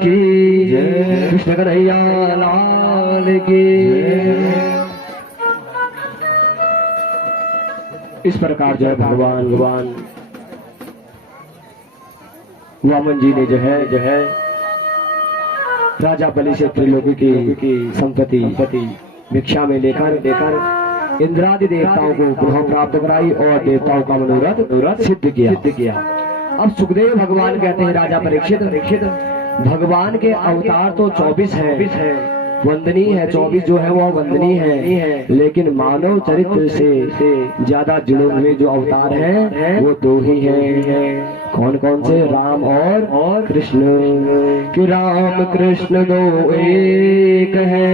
की जय, कृष्ण कन्हैया लाल की जय। इस प्रकार जो है भगवान वामन जी ने जो है राजा बलि से त्रिलोकी की संपत्ति भिक्षा में लेकर इंद्रादि देवताओं को पुनः प्राप्त कराई और देवताओं का मनोरथ सिद्ध किया। अब सुखदेव भगवान कहते हैं राजा परीक्षित भगवान के अवतार तो 24 हैं, वंदनीय है 24 जो है वो वंदनीय है, लेकिन मानव चरित्र से ज्यादा जुड़े हुए जो अवतार हैं वो 2 ही हैं। कौन कौन से? राम और कृष्ण। कि राम कृष्ण 2 एक है,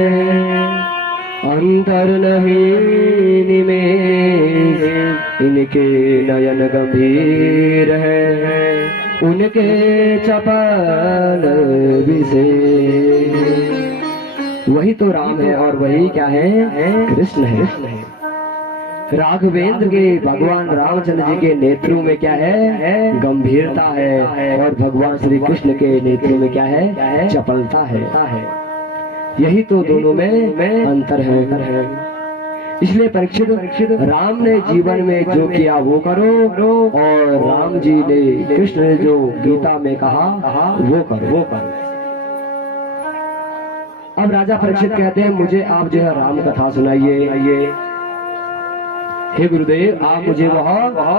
अंतर नहीं निमेष, इनके नयन गंभीर है, उनके चपल विशेष। वही तो राम है और वही क्या है? कृष्ण है। राघवेंद्र के भगवान रामचंद्र जी के नेत्रों में क्या है? गंभीरता है, और भगवान श्री कृष्ण के नेत्रों में क्या है? चपलता है। यही तो दोनों में अंतर है। इसलिए परीक्षित राम ने जीवन में जो किया वो करो, और राम जी ने कृष्ण ने जो गीता में कहा वो करो। अब राजा परीक्षित कहते हैं मुझे आप जो है राम कथा सुनाइए। हे गुरुदेव आप मुझे वह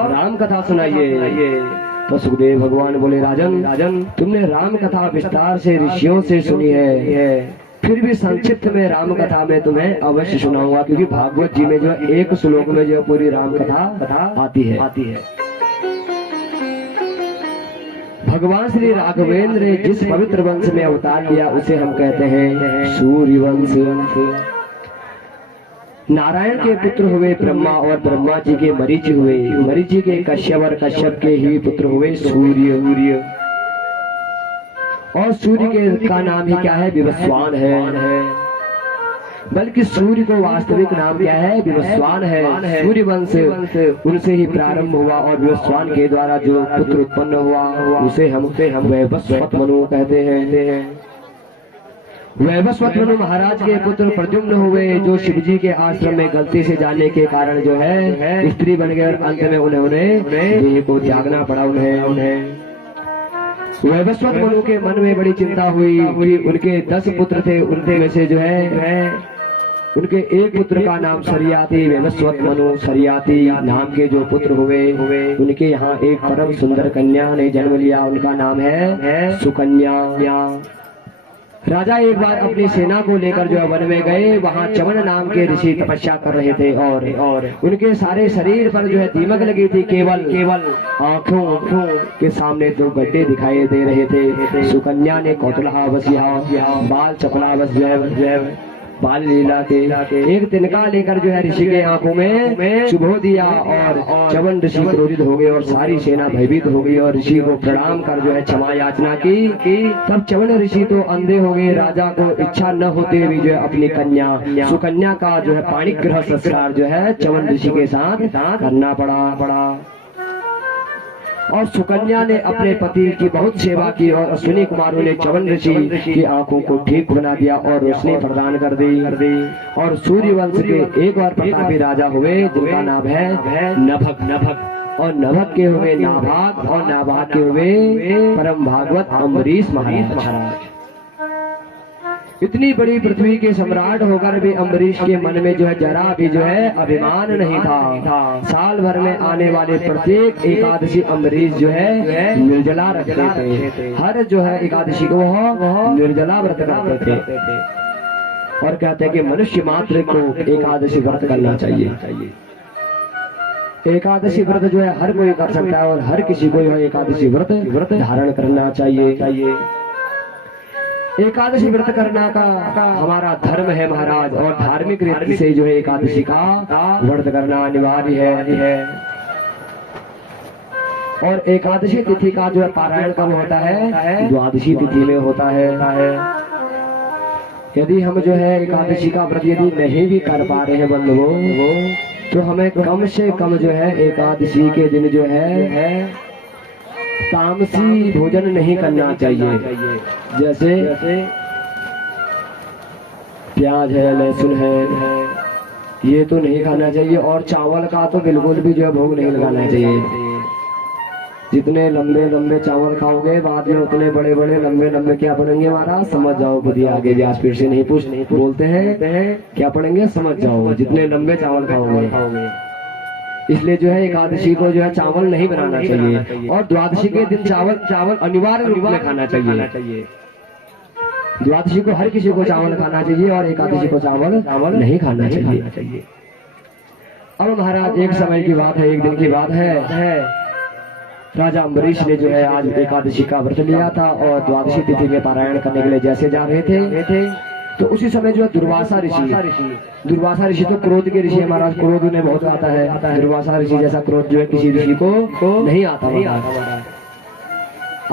राम कथा सुनाइए। तो सुखदेव भगवान बोले राजन तुमने राम कथा विस्तार से ऋषियों से सुनी है, फिर भी संक्षिप्त में राम कथा में तुम्हें अवश्य सुनाऊंगा, क्योंकि भागवत जी में जो एक श्लोक में जो पूरी राम कथा आती है। भगवान श्री राघवेंद्र ने जिस पवित्र वंश में अवतार लिया उसे हम कहते हैं सूर्य वंश। नारायण के पुत्र हुए ब्रह्मा, और ब्रह्मा जी के मरीचि हुए, मरीचि के कश्यप, और कश्यप के ही पुत्र हुए सूर्य। और सूर्य के का नाम ही क्या है? विवस्वान है। बल्कि सूर्य को वास्तविक नाम क्या है? विवस्वान है। सूर्य वंश उनसे ही प्रारंभ हुआ, और विवस्वान के द्वारा जो पुत्र उत्पन्न हुआ उसे हम वैवस्वत मनु कहते हैं। वैवस्वत मनु महाराज के पुत्र प्रद्युम्न हुए, जो शिव जी के आश्रम में गलती से जाने के कारण जो है स्त्री बन गए, और अंत में उन्हें देह को त्यागना पड़ा उन्हें। वैवस्वत मनु के मन में बड़ी चिंता हुई कि उनके 10 पुत्र थे, उनके में से जो है उनके एक पुत्र का नाम सरियाती, वैवस्वत मनु सरियाती नाम के जो पुत्र हुए उनके यहाँ एक परम सुंदर कन्या ने जन्म लिया, उनका नाम है सुकन्या। राजा एक बार अपनी सेना को लेकर जो वन में गए, वहाँ चवन नाम के ऋषि तपस्या कर रहे थे, और उनके सारे शरीर पर जो है दीमक लगी थी, केवल आंखों के सामने 2 गड्ढे दिखाई दे रहे थे। सुकन्या ने कौतूहलवश बाल चपलावश जो है बाल लीला के एक तिनका लेकर जो है ऋषि के आंखों में चुभो दिया, और चवन ऋषि क्रोधित हो गए और सारी सेना भयभीत हो गई, और ऋषि को प्रणाम कर जो है क्षमा याचना की। तब चवन ऋषि तो अंधे हो गए। राजा को इच्छा न होते हुए जो है अपनी कन्या सुकन्या का जो है पाणिग्रह संस्कार जो है चवन ऋषि के साथ करना पड़ा। और सुकन्या ने अपने पति की बहुत सेवा की, और अश्विनी कुमारों ने चवन ऋषि की आंखों को ठीक बना दिया और रोशनी प्रदान कर दी। और सूर्यवंश के एक बार प्रतापी राजा हुए, जिनका नाम है नभक, और नभक के हुए नाभाग, और नाभाग के हुए परम भागवत अम्बरीश महाराज। इतनी बड़ी पृथ्वी के सम्राट होकर भी अम्बरीश के मन में जो है जरा भी जो है अभिमान नहीं था। साल भर में आने वाले प्रत्येक एकादशी अम्बरीश जो है निर्जला रखते थे। हर जो है एकादशी को निर्जला व्रत करते थे, और कहते हैं कि मनुष्य मात्र को एकादशी व्रत करना चाहिए। एकादशी व्रत जो है हर कोई कर सकता है, और हर किसी को एकादशी व्रत धारण करना चाहिए। एकादशी व्रत करना का हमारा धर्म है महाराज, और धार्मिक रीति से जो है एकादशी का व्रत करना अनिवार्य है। और एकादशी तिथि का जो है पारायण कब होता है? द्वादशी तिथि में होता है। यदि हम जो है एकादशी का व्रत यदि नहीं भी कर पा रहे हैं बंधुओं, तो हमें कम से कम जो है एकादशी के दिन जो है तामसी भोजन नहीं करना चाहिए, जैसे प्याज है, लहसुन है, ये तो नहीं खाना चाहिए। और चावल का तो बिल्कुल भी जो है भोग नहीं लगाना चाहिए। जितने लंबे लंबे चावल खाओगे बाद में उतने बड़े बड़े लंबे लंबे क्या पढ़ेंगे महाराज, समझ जाओ खुद ही। आगे व्यासपीठ से नहीं बोलते हैं क्या पढ़ेंगे, समझ जाओ। जितने लंबे चावल खाओगे, इसलिए जो है एकादशी को जो है चावल नहीं बनाना चाहिए। और द्वादशी के दिन चावल अनिवार्य रूप में खाना चाहिए। द्वादशी को हर किसी को चावल खाना चाहिए और एकादशी को चावल नहीं खाना चाहिए। अब महाराज एक समय की बात है, एक दिन की बात है, राजा अम्बरीश ने जो है आज एकादशी का व्रत लिया था और द्वादशी तिथि में पारायण करने के लिए जैसे जा रहे थे तो उसी समय जो है दुर्वासा ऋषि तो क्रोध के ऋषि है महाराज, क्रोध उन्हें बहुत आता है। दुर्वासा ऋषि जैसा क्रोध जो है किसी ऋषि को नहीं आता।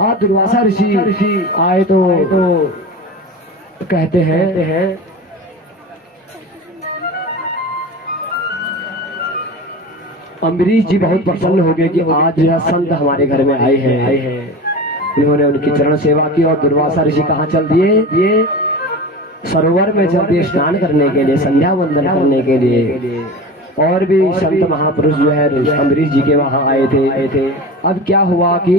आज दुर्वासा ऋषि आए तो कहते हैं अम्बरीश जी बहुत प्रसन्न हो गए कि आज यह संत हमारे घर में आए हैं। इन्होंने उनकी चरण सेवा की और दुर्वासा ऋषि कहाँ चल दिए, सरोवर में चल दिए स्नान करने के लिए, संध्या वंदन करने के लिए। और भी संत महापुरुष जो है अम्बरीश जी के वहाँ आए थे। अब क्या हुआ कि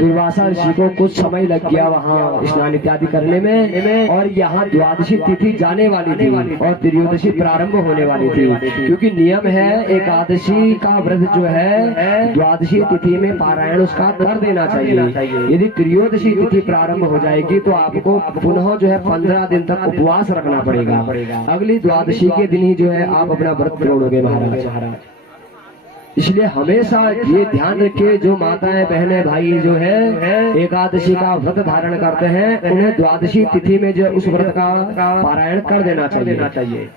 दुर्वासा ऋषि को कुछ समय लग गया वहाँ स्नान इत्यादि करने में, और यहाँ द्वादशी तिथि जाने वाली थी और त्रयोदशी प्रारंभ होने वाली थी। क्योंकि नियम है एकादशी का व्रत जो है द्वादशी तिथि में पारायण उसका कर देना चाहिए। यदि त्रयोदशी तिथि प्रारंभ हो जाएगी तो आपको पुनः जो है 15 दिन तक उपवास रखना पड़ेगा। अगली द्वादशी के दिन ही जो है आप अपना व्रत तोड़ोगे महाराज। इसलिए हमेशा ये ध्यान रखिए, जो माताएं बहनें भाई जो है एकादशी का व्रत धारण करते हैं उन्हें द्वादशी तिथि में जो उस व्रत का पारायण कर देना चाहिए।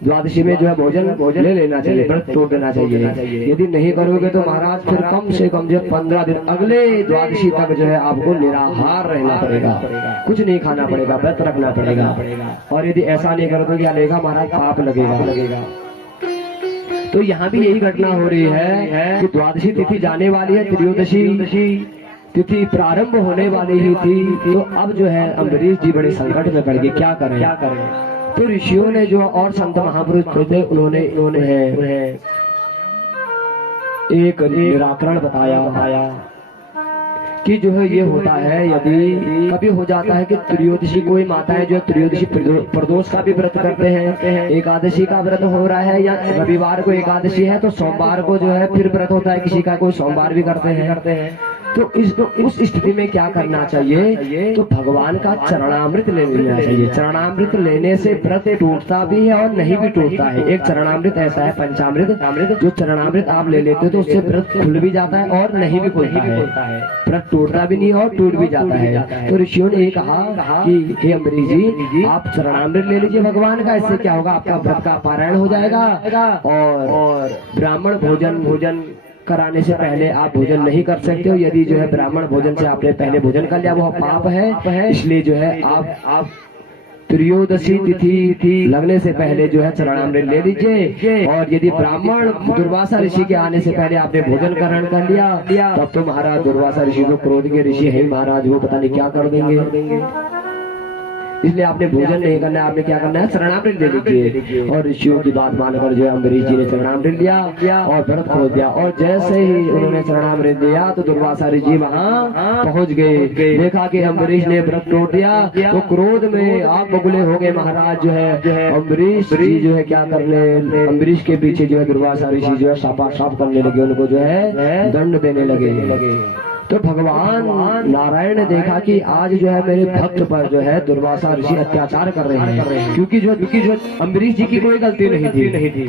द्वादशी में जो है भोजन ले लेना चाहिए, व्रत तोड़ देना चाहिए। यदि नहीं करोगे तो महाराज फिर कम से कम जो 15 दिन अगले द्वादशी तक जो है आपको निराहार रहना पड़ेगा, कुछ नहीं खाना पड़ेगा, व्रत रखना पड़ेगा। और यदि ऐसा नहीं करोगे क्या लगेगा महाराज, पाप लगेगा। तो यहाँ भी यही घटना हो रही है कि द्वादशी तिथि जाने वाली है, त्रयोदशी तिथि प्रारंभ होने वाली ही थी। तो अब जो है अम्बरीश जी बड़े संकट में पड़ गए, क्या करें। तो ऋषियों ने जो और संत महापुरुष थे उन्होंने एक निराकरण बताया कि जो है ये होता है, यदि कभी हो जाता है कि त्रयोदशी कोई माताएं जो त्रयोदशी प्रदोष का भी व्रत करते हैं, एकादशी का व्रत हो रहा है या रविवार को एकादशी है तो सोमवार को जो है फिर व्रत होता है, किसी का कोई सोमवार भी करते हैं। तो उस स्थिति में क्या करना चाहिए, तो भगवान का चरणामृत ले लेना चाहिए। चरणामृत लेने से व्रत टूटता भी है और नहीं भी टूटता है। एक चरणामृत ऐसा है पंचामृत, जो चरणामृत आप ले लेते हो तो उससे व्रत खुल भी जाता है और नहीं भी खुलता है, व्रत टूटता भी नहीं और टूट भी जाता है। तो ऋषियों ने कहा कि हे अम्बरीश जी आप चरणामृत ले लीजिए भगवान का, इससे क्या होगा आपका व्रत का पारायण हो जाएगा और ब्राह्मण भोजन कराने से पहले आप भोजन नहीं कर सकते हो। यदि जो है ब्राह्मण भोजन से आपने पहले भोजन कर लिया वो पाप है। इसलिए जो है आप त्रयोदशी तिथि लगने से पहले जो है चरणामृत ले लीजिए। और यदि ब्राह्मण दुर्वासा ऋषि के आने से पहले आपने भोजन ग्रहण कर लिया तब तो महाराज दुर्वासा ऋषि को क्रोध के ऋषि है महाराज, वो पता नहीं क्या कर देंगे। इसलिए आपने भोजन नहीं करना है, आपने क्या करना है चरणामृत ले लीजिए। और ऋषियों की बात मानकर जो है अम्बरीश जी ने चरणामृत लिया और व्रत खोल दिया। और जैसे ही उन्होंने चरणामृत लिया तो दुर्वासा ऋषि वहाँ पहुँच गए। देखा कि अम्बरीश ने व्रत तोड़ दिया तो क्रोध में आग बबूले हो गए महाराज। जो है अम्बरीश जी जो है क्या करने, अम्बरीश के पीछे जो है दुर्वासा ऋषि जो है साफ करने लगे, उनको जो है दंड देने लगे। तो भगवान नारायण ने देखा कि आज जो है मेरे भक्त पर जो है दुर्वासा ऋषि अत्याचार कर रहे हैं, क्योंकि जो अम्बरीश जी की कोई गलती नहीं थी।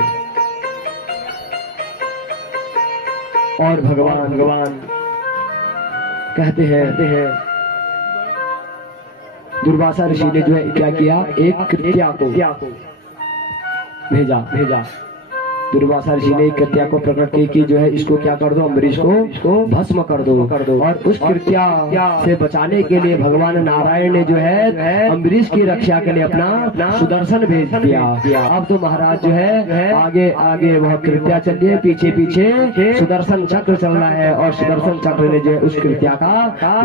और भगवान कहते हैं दुर्वासा ऋषि ने जो है क्या किया, एक कृत्या को भेजा दुर्वासा ऋषि ने कृत्या को प्रकट की कि जो है इसको क्या कर दो, अम्बरीश को भस्म कर दो। और उस कृत्या से बचाने के लिए भगवान नारायण ने जो है अम्बरीश की रक्षा के लिए अपना सुदर्शन भेज दिया। अब तो महाराज जो है आगे आगे वह कृत्या चल रही है, पीछे पीछे सुदर्शन चक्र चल रहा है और सुदर्शन चक्र ने जो है उस कृत्या का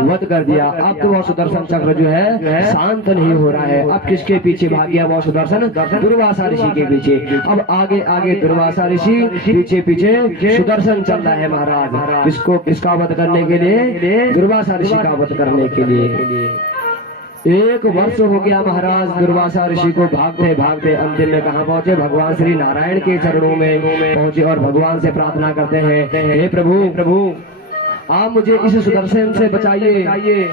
वध कर दिया। अब तो वह सुदर्शन चक्र जो है शांत नहीं हो रहा है। अब किसके पीछे भाग गया वह सुदर्शन? दुर्वासा ऋषि के पीछे। अब आगे आगे दुर्वासा ऋषि, पीछे पीछे सुदर्शन चल रहा है महाराज। किसका वध करने के लिए? दुर्वासा ऋषि का वध करने के लिए। 1 वर्ष हो गया महाराज दुर्वासा ऋषि को भागते भागते। अंतिम में कहाँ पहुँचे? भगवान श्री नारायण के चरणों में पहुँचे और भगवान से प्रार्थना करते हैं, हे प्रभु आप मुझे इस सुदर्शन से बचाइए।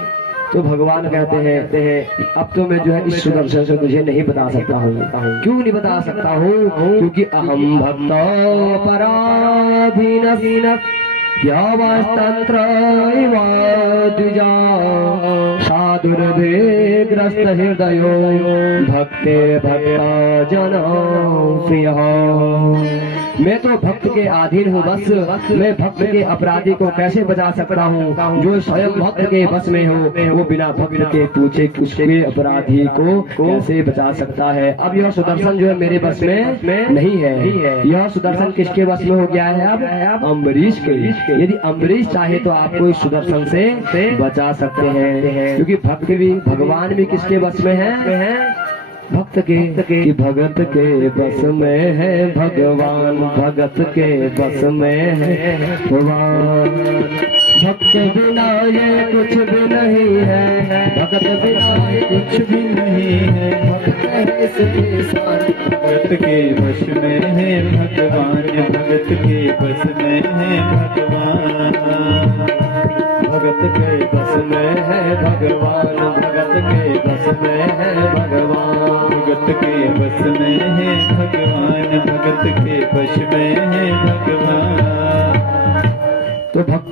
तो भगवान कहते हैं अब तो मैं जो है इस सुदर्शन से तुझे नहीं बता सकता हूँ। क्यों नहीं बता सकता हूँ? क्योंकि अहम भक्त पराधीन यावस्तंत्र द्विजा साधुर्भेग्रस्त हृदयो भक्ते भक्त जन प्रिय। मैं तो भक्त के अधीन हूँ बस। मैं भक्त के अपराधी को कैसे बचा सकता हूँ? जो स्वयं भक्त के बस में हो वो बिना भक्त के पूछे उसके अपराधी को कैसे बचा सकता है? अब यह सुदर्शन जो है मेरे बस में नहीं है। यह सुदर्शन किसके बस में हो गया है? अब अम्बरीश के। यदि अम्बरीश चाहे तो आपको इस सुदर्शन से बचा सकते हैं, क्योंकि भक्त भी भगवान भी किसके बस में है? भक्त के। कि भगत के बस में है भगवान, भगत के बस में है भगवान। भक्त बिना ये कुछ भी नहीं है, भगत बिना ये कुछ भी नहीं है। भगत के बस में है भगवान, भगत के बस में है भगवान। भगत के बस में है भगवान, भगत के बस में है भगवान। भगत के बस में है भगवान, भगत के बस में है भगवान।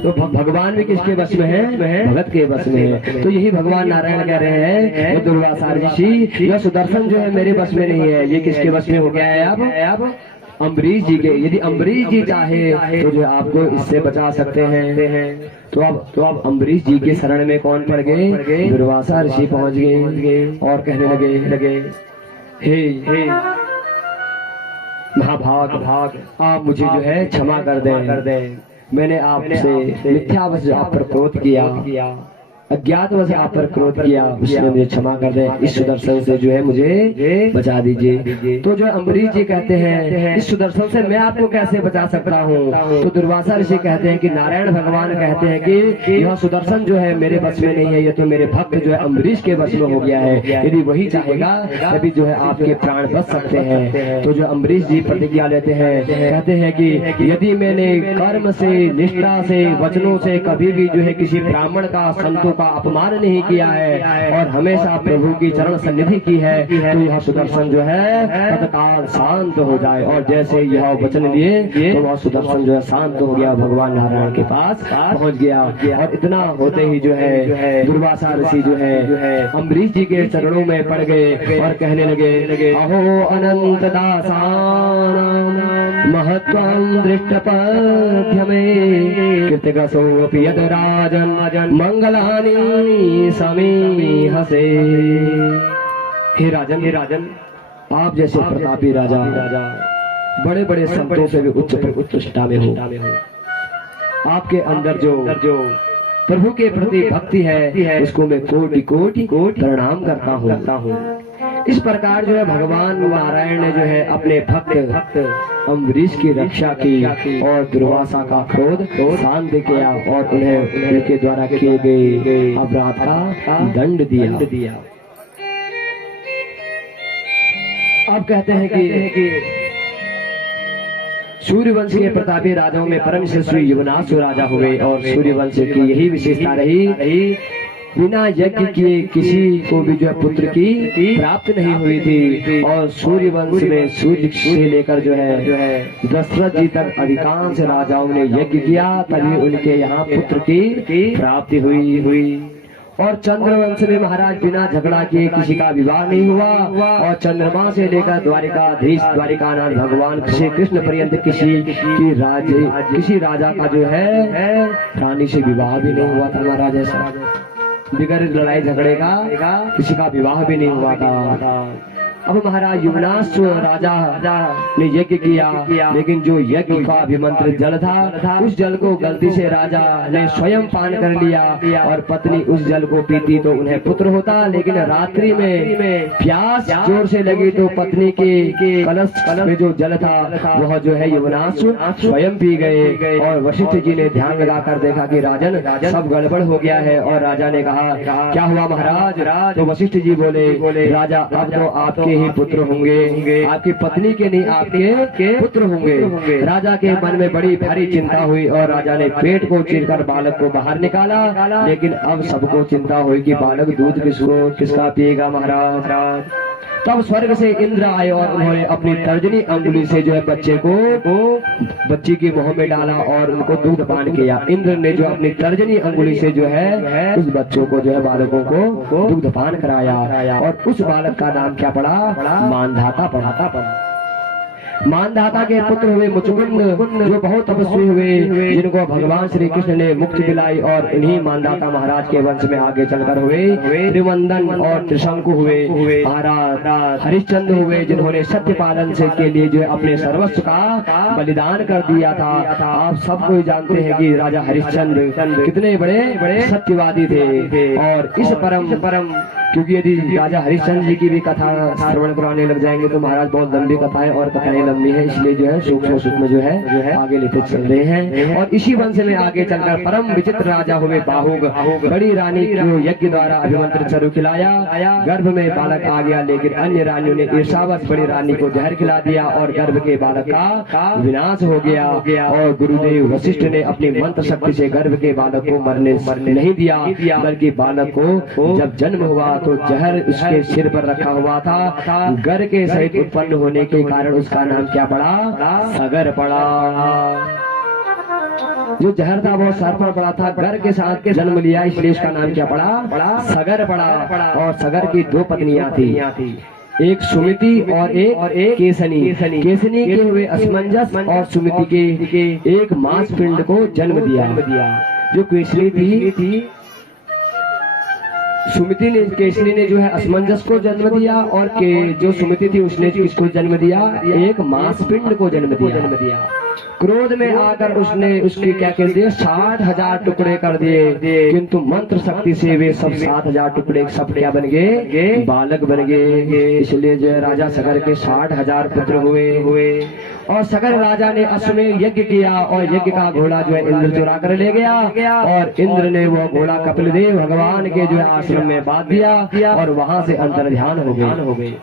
तो भगवान भी किसके बस में है? भगत के बस में है। तो यही भगवान नारायण कह रहे हैं, दुर्वासा ऋषि यह सुदर्शन जो है मेरे बस में नहीं है। ये किसके बस में हो गया है? अब अम्बरीश जी के। यदि अम्बरीश जी चाहे तो जो आपको इससे बचा सकते हैं। तो अब अम्बरीश जी के शरण में कौन पड़ गए? दुर्वासा ऋषि पहुंच गए और कहने लगे हे महाभाग आप मुझे जो है क्षमा कर दें। मैंने आपसे मिथ्यावश आप पर क्रोध किया, अज्ञातवश आप पर क्रोध किया, उसने मुझे क्षमा कर दे। इस सुदर्शन से जो है मुझे बचा दीजिए। तो जो अम्बरीश जी कहते हैं इस सुदर्शन से मैं आपको कैसे बचा सकता हूँ? तो दुर्वासा ऋषि कहते हैं कि नारायण भगवान कहते हैं कि यह सुदर्शन जो है मेरे बस में नहीं है, ये तो मेरे भक्त जो है अम्बरीश के बस में हो गया है। यदि वही चाहेगा तभी जो है आपके प्राण बच सकते हैं। तो जो अम्बरीश जी प्रतिज्ञा लेते हैं, कहते हैं कि यदि मैंने कर्म से, निष्ठा से, वचनों से कभी भी जो है किसी ब्राह्मण का, संतों का अपमान नहीं किया है और हमेशा प्रभु की चरण सन्निधि की है, तो यह सुदर्शन जो है तत्काल शांत हो जाए। और जैसे यह वचन लिए तो वह सुदर्शन जो है शांत हो गया, भगवान नारायण के पास पहुंच गया। और इतना होते ही जो है दुर्वासा ऋषि जो है अम्बरीश जी के चरणों में पड़ गए और कहने लगे अहो अनंत दासानां महत्वं दृष्टपद्यमे कृतगसोऽपि यद् राजन् मंगलानि समीहसे। हे राजन आप जैसे प्रतापी राजा बड़े बड़े संतों से भी उत्कृष्टता में हो। आपके अंदर जो प्रभु के प्रति भक्ति है उसको मैं कोटि कोटि प्रणाम करता हूँ। इस प्रकार जो है भगवान नारायण ने जो है अपने भक्त अम्बरीश की रक्षा की और दुर्वासा का क्रोध शांत किया और उन्हें उनके द्वारा किए गए अपराध का दंड दिया। अब कहते हैं कि सूर्यवंश के प्रतापी राजाओं में परम श्रेष्ठ युवनासु राजा हुए और सूर्यवंश की यही विशेषता रही, बिना यज्ञ किए किसी को भी जो है पुत्र की प्राप्त नहीं हुई थी। और सूर्यवंश में सूर्य से लेकर जो है दशरथ जी तक अधिकांश राजाओं ने यज्ञ किया, तभी उनके यहाँ पुत्र की प्राप्ति हुई। और चंद्रवंश में महाराज बिना झगड़ा किए किसी का विवाह नहीं हुआ और चंद्रमा से लेकर द्वारिकाधीश द्वारिकानाथ भगवान श्री कृष्ण पर्यंत किसी राजा का जो है रानी से विवाह भी नहीं हुआ था महाराज। ऐसा बिगड़ लड़ाई झगड़े का किसी का विवाह भी नहीं हुआ था। अब महाराज युवनाश राजा ने यज्ञ किया, लेकिन जो यज्ञ का अभिमंत्रित जल था उस जल को गलती से राजा ने स्वयं पान कर लिया और पत्नी उस जल को पीती तो उन्हें पुत्र होता, लेकिन रात्रि में प्यास जोर से लगी तो पत्नी के कलश में जो जल था वह जो है युवनाश स्वयं पी गए। और वशिष्ठ जी ने ध्यान लगाकर देखा कि राजन सब गड़बड़ हो गया है। और राजा ने कहा क्या हुआ महाराज? तो वशिष्ठ जी बोले राजा अब तो आपके ही पुत्र होंगे, आपकी पत्नी के नहीं आपके पुत्र होंगे। राजा के मन में बड़ी भारी चिंता हुई और राजा ने पेट को चीरकर बालक को बाहर निकाला, लेकिन अब सबको चिंता हुई कि बालक दूध किसका पिएगा महाराज। तब स्वर्ग से इंद्र आए और उन्होंने अपनी तर्जनी अंगुली से जो है बच्ची के मुंह में डाला और उनको दूध पान किया। इंद्र ने जो अपनी तर्जनी अंगुली से जो है उस बच्चों को जो है बालकों को दूध पान कराया और उस बालक का नाम क्या पड़ा? मानधाता पड़ा। मानधाता के पुत्र हुए मुचुकुंद जो बहुत तपस्वी हुए, जिनको भगवान श्री कृष्ण ने मुक्ति दिलाई और इन्हीं मानधाता महाराज के वंश में आगे चलकर हुए त्रिवंदन और त्रिशंकु हुए। महाराज हरिश्चंद्र हुए जिन्होंने सत्य पालन से के लिए जो है अपने सर्वस्व का बलिदान कर दिया था। आप सबको जानते हैं कि राजा हरिश्चंद्र कितने बड़े सत्यवादी थे। और इस परम क्योंकि यदि राजा हरिश्चंद्र जी की भी कथा श्रवण कराने लग जाएंगे तो महाराज बहुत लंबी कथा है और कथाएं लंबी है, इसलिए जो है सूक्ष्म जो है आगे लेते चल रहे हैं। और इसी वंश में आगे चलकर परम विचित्र राजा हुए बाहुग, बड़ी रानी को यज्ञ द्वारा अभिमंत्रित चरु खिलाया, गर्भ में बालक आ गया, लेकिन अन्य रानियों ने ईर्षावश बड़ी रानी को जहर खिला दिया और गर्भ के बालक का विनाश हो गया। और गुरुदेव वशिष्ठ ने अपनी मंत्र शक्ति से गर्भ के बालक को मरने नहीं दिया, बल्कि बालक को जब जन्म हुआ तो जहर उसके सिर पर रखा हुआ था। गर के सहित उत्पन्न होने के कारण उसका नाम क्या पड़ा? सगर पड़ा। जो जहर था वो सर पर पड़ा था, गर के साथ जन्म लिया, इसलिए उसका नाम क्या पड़ा? सगर पड़ा। और सगर की दो पत्नियां थी, एक सुमिति और एक केसनी। केसनी के हुए असमंजस और सुमिति के एक मांस पिंड को जन्म दिया। जो केसनी थी सुमिति ने, केसनी ने जो है असमंजस को जन्म दिया और जो सुमिति थी उसने किसको जन्म दिया? एक मांसपिंड को जन्म दिया। क्रोध में आकर उसने उसके क्या कहते हैं 60,000 टुकड़े कर दिए, किंतु मंत्र शक्ति से वे सब 7,000 टुकड़े सब क्या बन गए? बालक बन गए। इसलिए जो राजा सगर के 60,000 पुत्र हुए। और सगर राजा ने अश्वमेध यज्ञ किया और यज्ञ का घोड़ा जो है इंद्र चुरा कर ले गया और इंद्र ने वो घोड़ा कपिलदेव भगवान के जो है आश्रम में बांध दिया और वहां से अंतर्ध्यान हो गए।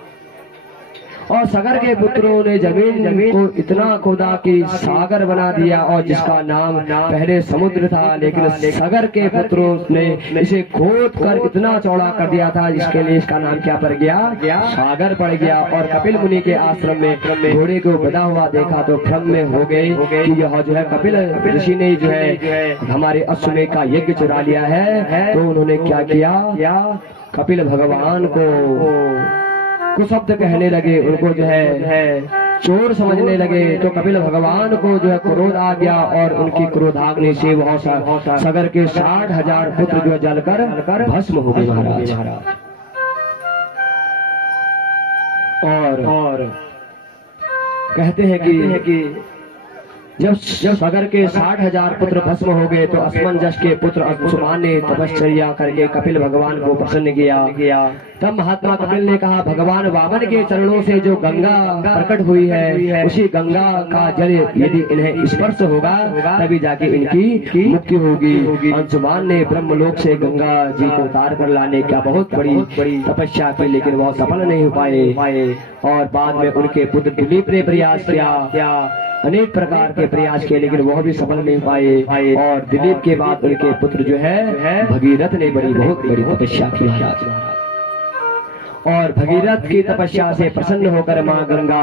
और सगर के पुत्रों ने जमीन को इतना खोदा कि सागर बना दिया और जिसका नाम पहले समुद्र था, लेकिन सगर के पुत्रों ने इसे खोद कर इतना चौड़ा कर दिया था जिसके लिए इसका नाम क्या पड़ गया? सागर पड़ गया। और कपिल मुनि के आश्रम में घोड़े को बंधा हुआ देखा तो भ्रम में हो गए कि यह जो है कपिल ऋषि ने जो है हमारे अश्वमेध का यज्ञ चुरा लिया है। तो उन्होंने क्या किया? कपिल भगवान को कुशब्द कहने लगे, उनको जो है चोर समझने लगे। तो कपिल भगवान को जो है क्रोध आ गया और उनकी क्रोधाग्नि से वह सगर के 60,000 पुत्र जो जलकर भस्म हो गए महाराज। और कहते हैं कि जब सगर के 60,000 पुत्र भस्म हो गए तो असमंजस के पुत्र अंशुमान ने तपश्चर्या करके कपिल भगवान को प्रसन्न किया। तब महात्मा कपिल ने कहा भगवान वामन के चरणों से जो गंगा प्रकट हुई है उसी गंगा का जल यदि इन्हें स्पर्श होगा तभी जाके इनकी मुक्ति होगी। अंशुमान ने ब्रह्मलोक से गंगा जी को उतार कर लाने का बहुत बड़ी तपस्या की, लेकिन वह सफल नहीं हो पाए। और बाद में उनके पुत्र दिलीप ने प्रयास किया, अनेक प्रकार के प्रयास किए, लेकिन वह भी सफल नहीं पाए। और दिलीप के बाद उनके पुत्र जो है भगीरथ ने बहुत बड़ी तपस्या की। और भगीरथ की तपस्या से प्रसन्न होकर माँ गंगा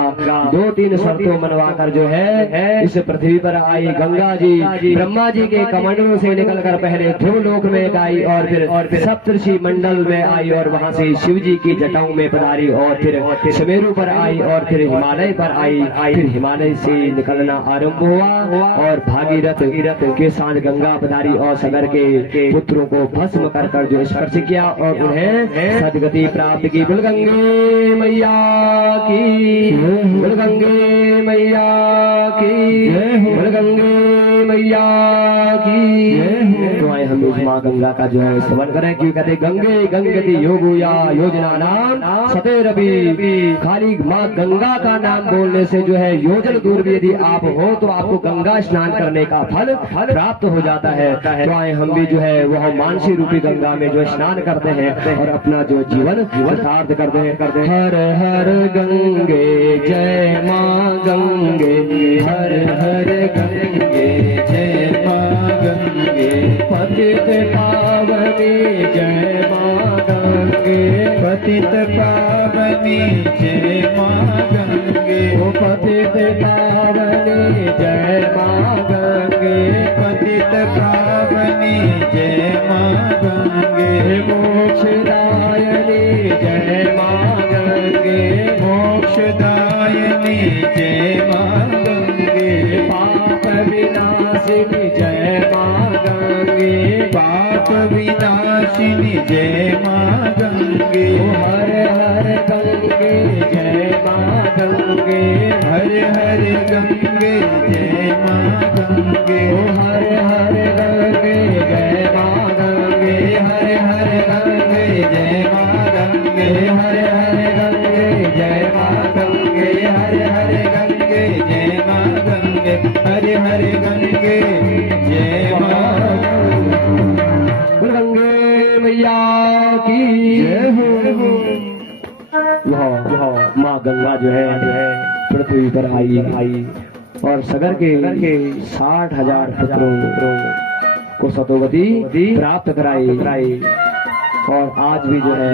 2-3 शर्तों मनवाकर जो है इस पृथ्वी पर आई। गंगा जी ब्रह्मा जी के कमंडलों से निकलकर पहले ध्रुव लोक में आई और फिर सप्तऋषि मंडल में आई और वहां से शिव जी की जटाओं में पधारी और फिर सुमेरु पर आई और फिर हिमालय पर आई। फिर हिमालय से निकलना आरंभ हुआ और भागीरथ के साथ गंगा पधारी और सगर के पुत्रों को भस्म कर जो स्पर्श किया और उन्हें सदगति प्राप्त की। बोल गंगे मैया की, बोल गंगे मैया की, बोल गंगे मैया की। तो आए हम उस माँ गंगा का जो है स्मरण करें, क्यों कहते गंगे गंगति योगुया योजना नाम सते रवि। खाली माँ गंगा का नाम बोलने से जो है योजन दूर भी यदि आप हो तो आपको गंगा स्नान करने का फल प्राप्त हो जाता है। तो आए हम भी जो है वह मानसी रूपी गंगा में जो स्नान करते हैं और अपना जो जीवन सार्थ करते हैं। हर हर गंगे जय माँ गंगे, हर हर गंगे जय माँ गंगे, पतित पावनी जय माँ गंगे, पतित पावनी जय माँ गंगे, ओ पतित पावनी जय माँ गंगे, पतित पावनी जय माँ गंगे, मोक्षदायनी जय माँ गंगे, मोक्षदायनी जय माँ गंगे, पाप विनाशिनी जय माँ गंगे, पाप विनाशिनी जय माँ गंगे, हर हर गंगे जय माँ गंगे, हर हर गंगे जय माँ गंगे, हर हर गंगे जय माँ गंगे, हर हर गंगे जय माँ गंगे, हर हर गंगे जय माँ गंगे, हर हर गंगे जय माँ गंगे, हर हर गंगे जय माँ गंगे मैया की जय हो। माँ गंगा जो है पृथ्वी पर आई और सगर के 60,000 पुत्रों को सतोवती प्राप्त कराई। और आज भी जो है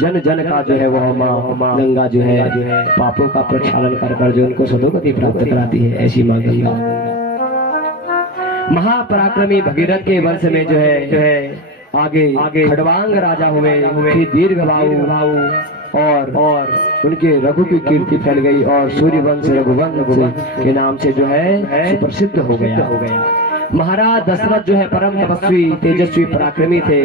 जन जन का जो है वह माँ गंगा जो है पापों का प्रक्षालन कर जो उनको सतोगति प्राप्त कराती है। ऐसी माँ गंगा महापराक्रमी भगीरथ के वंश में जो है आगे खड़वांग राजा हुए दीर्घबाहु और उनके रघु की कीर्ति फैल गई और सूर्यवंश रघुवंश के नाम से जो है प्रसिद्ध हो गया। महाराज दशरथ जो है परम तपस्वी तेजस्वी पराक्रमी थे।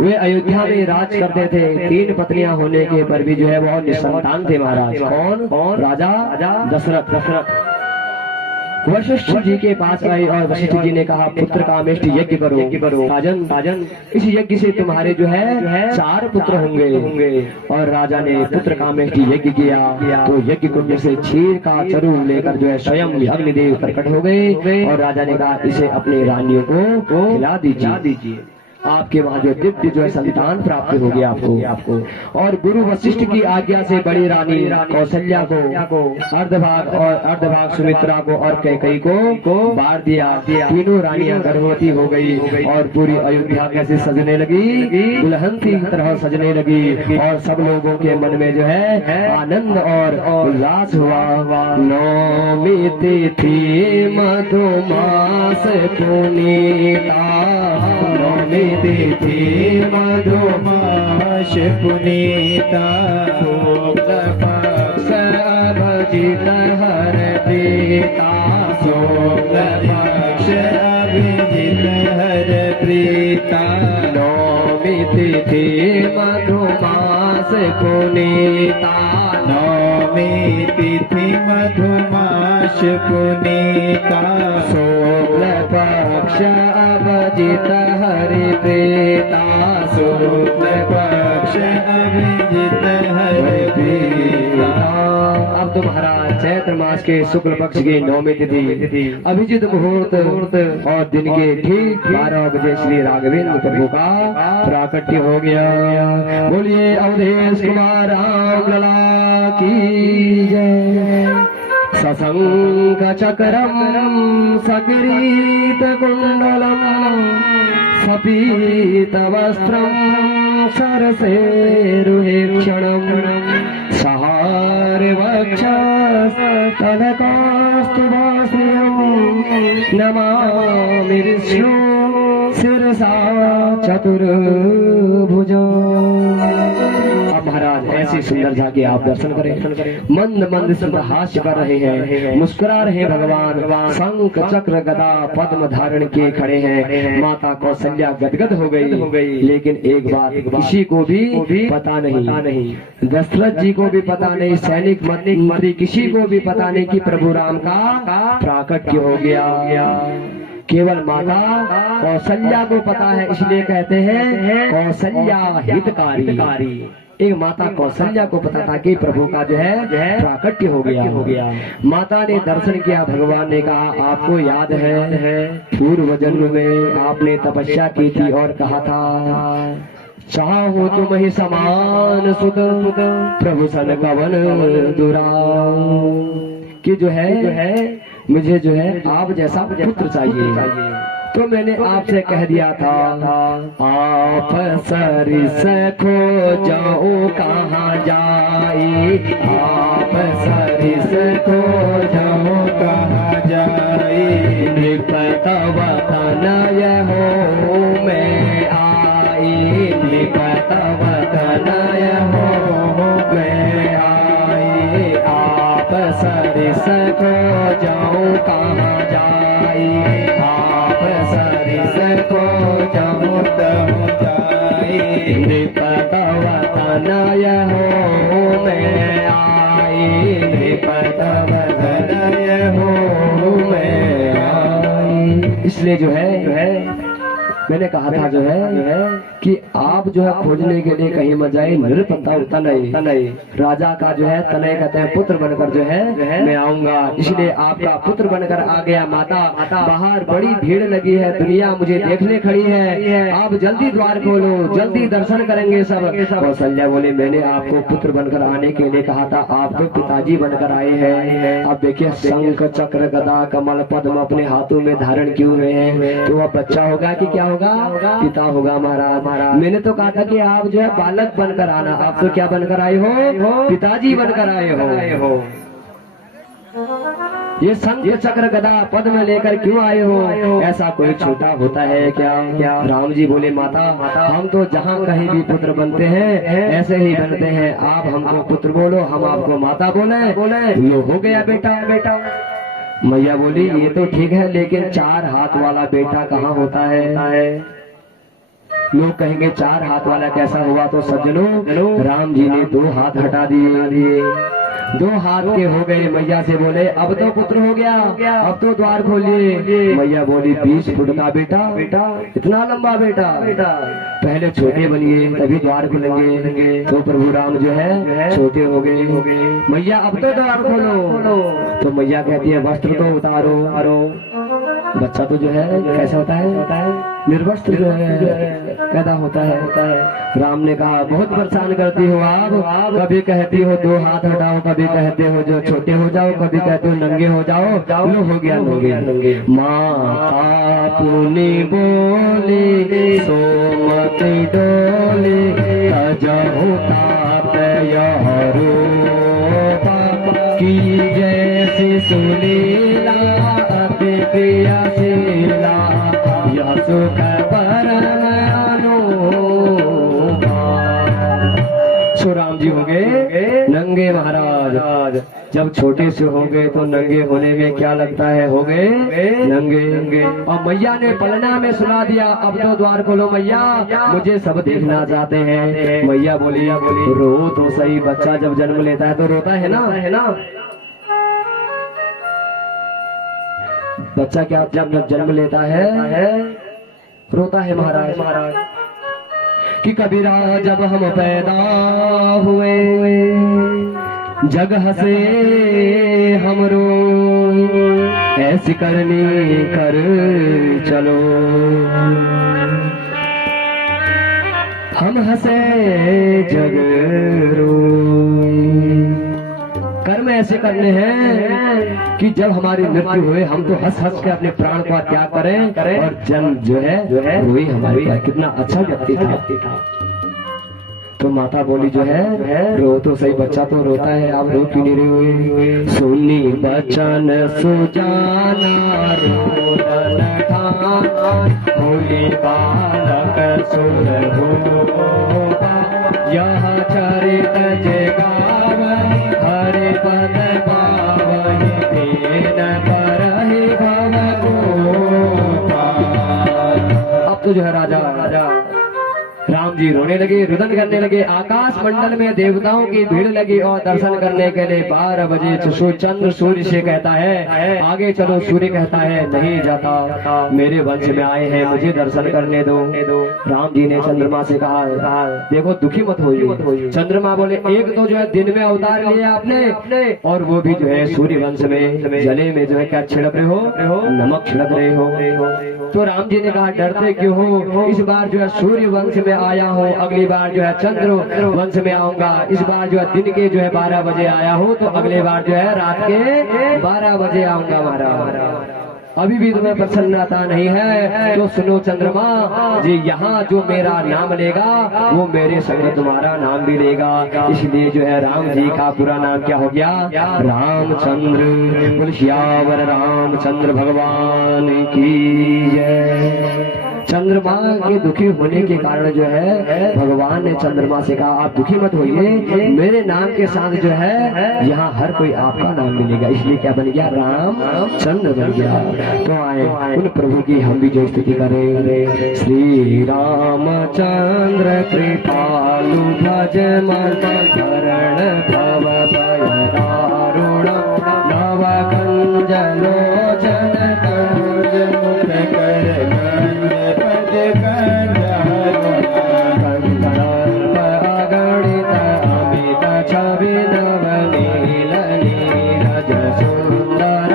वे अयोध्या में राज करते थे। 3 पत्नियां होने के पर भी जो है वो निसंतान थे महाराज। कौन? राजा दशरथ। वशिष्ठ जी के पास आए और वशिष्ठ जी ने कहा पुत्र कामेष्ट यज्ञ करो। राजन इस यज्ञ से तुम्हारे जो है 4 पुत्र होंगे। और राजा ने पुत्र कामेष्ट यज्ञ किया तो यज्ञ कुंड से क्षीर का चरु लेकर जो है स्वयं अग्निदेव प्रकट हो गए और राजा ने कहा इसे अपनी रानियों को खिला दीजिए। आपके वहाँ जो दिव्य जो है संतान प्राप्त होगी आपको। और गुरु वशिष्ठ की आज्ञा से बड़ी रानी कौशल्या को अर्धभाग सुमित्रा को और कैकेयी को बांट दिया। तीनों रानियां गर्भवती हो गई और पूरी अयोध्या कैसे सजने लगी, दुल्हन की तरह सजने लगी और सब लोगों के मन में जो है आनंद और उल्लास हुआ। नौमी तिथि मधुमास पुनीता, नौमी तिथि मधुमास पुनीता, शुक्ल पक्ष अभिजित हर प्रीता, शुक्ल पक्ष अभिजित हर प्रीता, नौमी तिथि मधुमास पुनीता, नौमी तिथि मधुमास पुनीता, शुक्ल पक्ष अभिजित हरि प्रीता, शुक्ल पक्ष अभिजित हरि प्रीता। अब तो महाराज चैत्र मास के शुक्ल पक्ष की नौमी तिथि अभिजित मुहूर्त और दिन के ठीक 12 बजे श्री राघवेंद्र प्रभु का प्राकट्य हो गया। बोलिए अवधेश कुमार राम लला की जय। सशंख चक्रम सकिरीट कुंडलम सपीत वस्त्रम क्षर से रुहे क्षणम सहारे वक्षस तदकास्तुभाश्रियं नमामि विष्णु शिरसा चतुर्भुजम्। अब महाराज ऐसी सुंदर झांकी आप दर्शन करें। मंद मंद सुंदर हास्य कर रहे हैं, मुस्कुरा रहे भगवान, शंख चक्र गदा पद्म धारण किए खड़े हैं। माता कौशल्या गदगद हो गई, लेकिन एक बात किसी को भी पता नहीं, दशरथ जी को भी पता नहीं, सैनिक मंत्री किसी को भी पता नहीं कि प्रभु राम का प्राकट्य हो गया। केवल माता कौशल्या को पता है, इसलिए कहते हैं कौशल्या हितकारी। एक माता कौशल्या को पता था कि प्रभु का जो है प्राकट्य हो गया। माता ने दर्शन किया, भगवान ने कहा आपको याद है पूर्व जन्म में आपने तपस्या की थी और कहा था चाहो तुम ही समान सुत प्रभु सन कवन दुराव, कि जो है मुझे जो है आप जैसा पुत्र चाहिए। तो मैंने आपसे कह दिया था आप सरिस खो जाओ कहाँ जाए, आप सरिस खो जाओ कहाँ जाए, निकट वतनय हो मैं आई, निकट वतनय हो मैं आई, आप सरिस खो जाओ कहाँ जाए, आप सरिस खो जाओ तब जाए, निकट वतनय हो मैं आई, निकट वतनय हो मैं आई। इसलिए जो है मैंने कहा था जो है कि आप जो है खोजने के लिए कहीं मत जाए, निरपता तनय राजा का जो है तनय कहते हैं पुत्र बनकर जो है मैं आऊंगा। इसलिए आपका पुत्र बनकर आ गया। माता बाहर बड़ी भीड़ लगी है, दुनिया मुझे देखने खड़ी है, आप जल्दी द्वार खोलो, जल्दी दर्शन करेंगे सब। कौशल्या बोले मैंने आपको पुत्र बनकर आने के लिए कहा था, आप तो पिताजी बनकर आए हैं। अब देखिए शंख चक्र गदा कमल पद्म अपने हाथों में धारण किए हुए हैं, तो वह बच्चा होगा कि क्या होगा? पिता होगा। महाराज मैंने तो कहा था कि आप जो है बालक बनकर आना, आप तो क्या बनकर आए हो? पिताजी बनकर आए हो। ये शंख चक्र गदा पद्म लेकर क्यों आए हो? ऐसा कोई छोटा होता है क्या? राम जी बोले माता हम तो जहाँ कहीं भी पुत्र बनते हैं ऐसे ही बनते हैं, आप हमको पुत्र बोलो, हम आपको माता बोले। लो हो गया बेटा। मैया बोली ये तो ठीक है, लेकिन 4 हाथ वाला बेटा कहाँ होता है? लोग कहेंगे 4 हाथ वाला कैसा हुआ? तो सज्जनों राम जी ने 2 हाथ हटा दिए, 2 हाथ के हो गए। मैया से बोले अब तो पुत्र हो गया, अब तो द्वार खोलिए। मैया बोली 20 फुट का बेटा, इतना लंबा बेटा, पहले छोटे बनिए तभी द्वार खुलेंगे। तो प्रभु राम जो है छोटे हो गए। मैया अब तो द्वार खोलो। तो मैया कहती है वस्त्र तो उतारो। बच्चा तो जो है कैसा होता है? निर्वस्त्र जो है पैदा होता है। राम ने कहा बहुत परेशान करती हो आप, कभी कहती हो 2 हाथ हटाओ, कभी कहते हो जो छोटे हो जाओ, कभी कहते हो नंगे हो जाओ। लो हो गया नंगे। माता पुनि बोली सोमति डोली तजहु ताप यहरू की जैसी सुलीला अति प्रियशीला यह सुख राम जी हो गए नंगे। महाराज जब छोटे से हो गए तो नंगे होने में क्या लगता है? हो गए नंगे। और मैया ने पलना में सुना दिया अब तो द्वार खोलो मैया, मुझे सब देखना चाहते हैं। मैया बोली रो तो सही, बच्चा जब जन्म लेता है तो रोता है ना। बच्चा क्या जब जन्म लेता है रोता है महाराज। कि कबीरा जब हम पैदा हुए जग हसे हमरो, ऐसी करनी कर चलो। हम हंसे जग रोए। कर्म ऐसे करने हैं कि जब हमारी मृत्यु हुए हम तो हंस हंस के अपने प्राण का त्याग करें और जन्म जो है वही हमारे कितना अच्छा व्यक्ति था। तो माता बोली जो है रो तो सही, बच्चा तो रोता है, आप रो क्यों नहीं रहे हुए? सुनी बचन सुजाना रोदन ठान, होली बालक सुर होगा, यह चरित जे गावहि, हरि पद पावहि, दीन परहि भव गोपाल। अब तो जो है राजा राम जी रोने लगे, रुदन करने लगे। आकाश मंडल में देवताओं की भीड़ लगी और दर्शन करने के लिए 12 बजे चंद्र सूर्य से कहता है आगे चलो। सूर्य कहता है नहीं जाता, मेरे वंश में आए हैं, मुझे दर्शन करने दो। राम जी ने चंद्रमा से कहा देखो दुखी मत होइए। चंद्रमा बोले एक तो जो है दिन में अवतार लिया आपने, और वो भी जो है सूर्य वंश में जले में जो है क्या छिड़क रहे हो, नमक छिड़क रहे हो। तो राम जी ने कहा डरते क्यों हो, इस बार जो है सूर्य वंश में आया हूँ, अगली बार जो है चंद्र वंश में आऊंगा। इस बार जो है दिन के जो है 12 बजे आया हूँ, तो अगले बार जो है रात के 12 बजे आऊंगा महाराज। अभी भी तुम्हें प्रसन्नता नहीं है तो सुनो चंद्रमा जी, यहाँ जो मेरा नाम लेगा वो मेरे संग तुम्हारा नाम भी लेगा। इसलिए जो है राम जी का पूरा नाम क्या हो गया, रामचंद्र। बोल श्यावर रामचंद्र भगवान की जय। चंद्रमा के दुखी होने के कारण जो है भगवान ने चंद्रमा से कहा आप दुखी मत होइए, मेरे नाम के साथ जो है यहाँ हर कोई आपका नाम मिलेगा। इसलिए क्या बन गया, रामचंद्र बन गया। तो आए उन प्रभु की हम भी जो स्तुति करें। श्री रामचंद्र कृपालु भज मन भरण भव भय दारुण, नव कंज लोचन कंज मुख कर गणित अमित छवि नव नील नीरज सुंदर,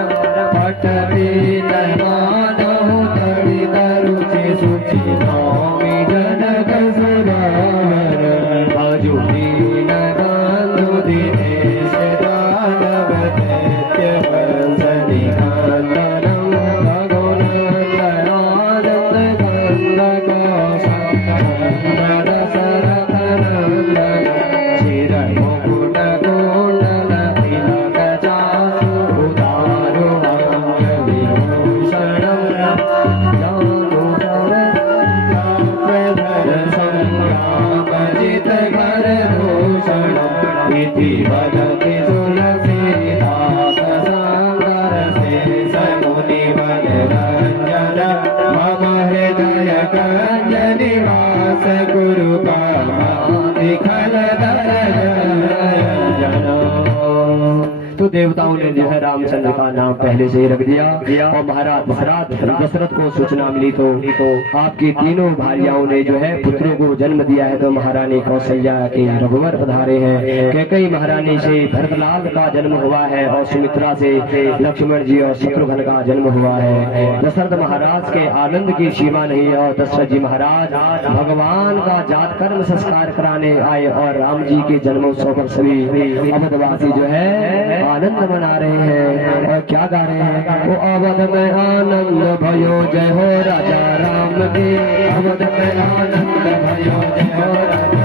पट पीत मानहु तड़ित रुचि सुचि, नौमि जनक सुरावर, भजु दीन बंधु दिनेश दानव दैत्य वंश निकंदनम, रघुनंदन आनंद कंद दशरथ नंदन, चिर मुकुट कुंडल तिलक चारु, उदारु अंग विभूषणम, संग्राम जित कर भूषण, इति वदति तुलसीदास संगर शेष मुनि मनरंजन, मम हृदय कंज निवास गुरु खल तो देवताओं ने जो है रामचंद्र का नाम पहले से ही रख दिया। और महाराज दशरथ को सूचना मिली तो आपकी तीनों भार्याओं ने जो है पुत्रों को जन्म दिया है। तो महारानी कौशल्या के रघुवर पधारे हैं, कैकेयी महारानी से भरतलाल का जन्म हुआ है, और सुमित्रा से लक्ष्मण जी और शत्रुघ्न का जन्म हुआ है। दशरथ महाराज के आनंद की सीमा नहीं, और दशरथ जी महाराज भगवान का जात कर्म संस्कार कराने आए, और राम जी के जन्मोत्सव पर सभी अवधवासी जो है आनंद मना रहे हैं। और क्या गा रहे हैं, वो अवध में आनंद भयो जय हो राजा राम की, अवध में आनंद भयो जय हो राजा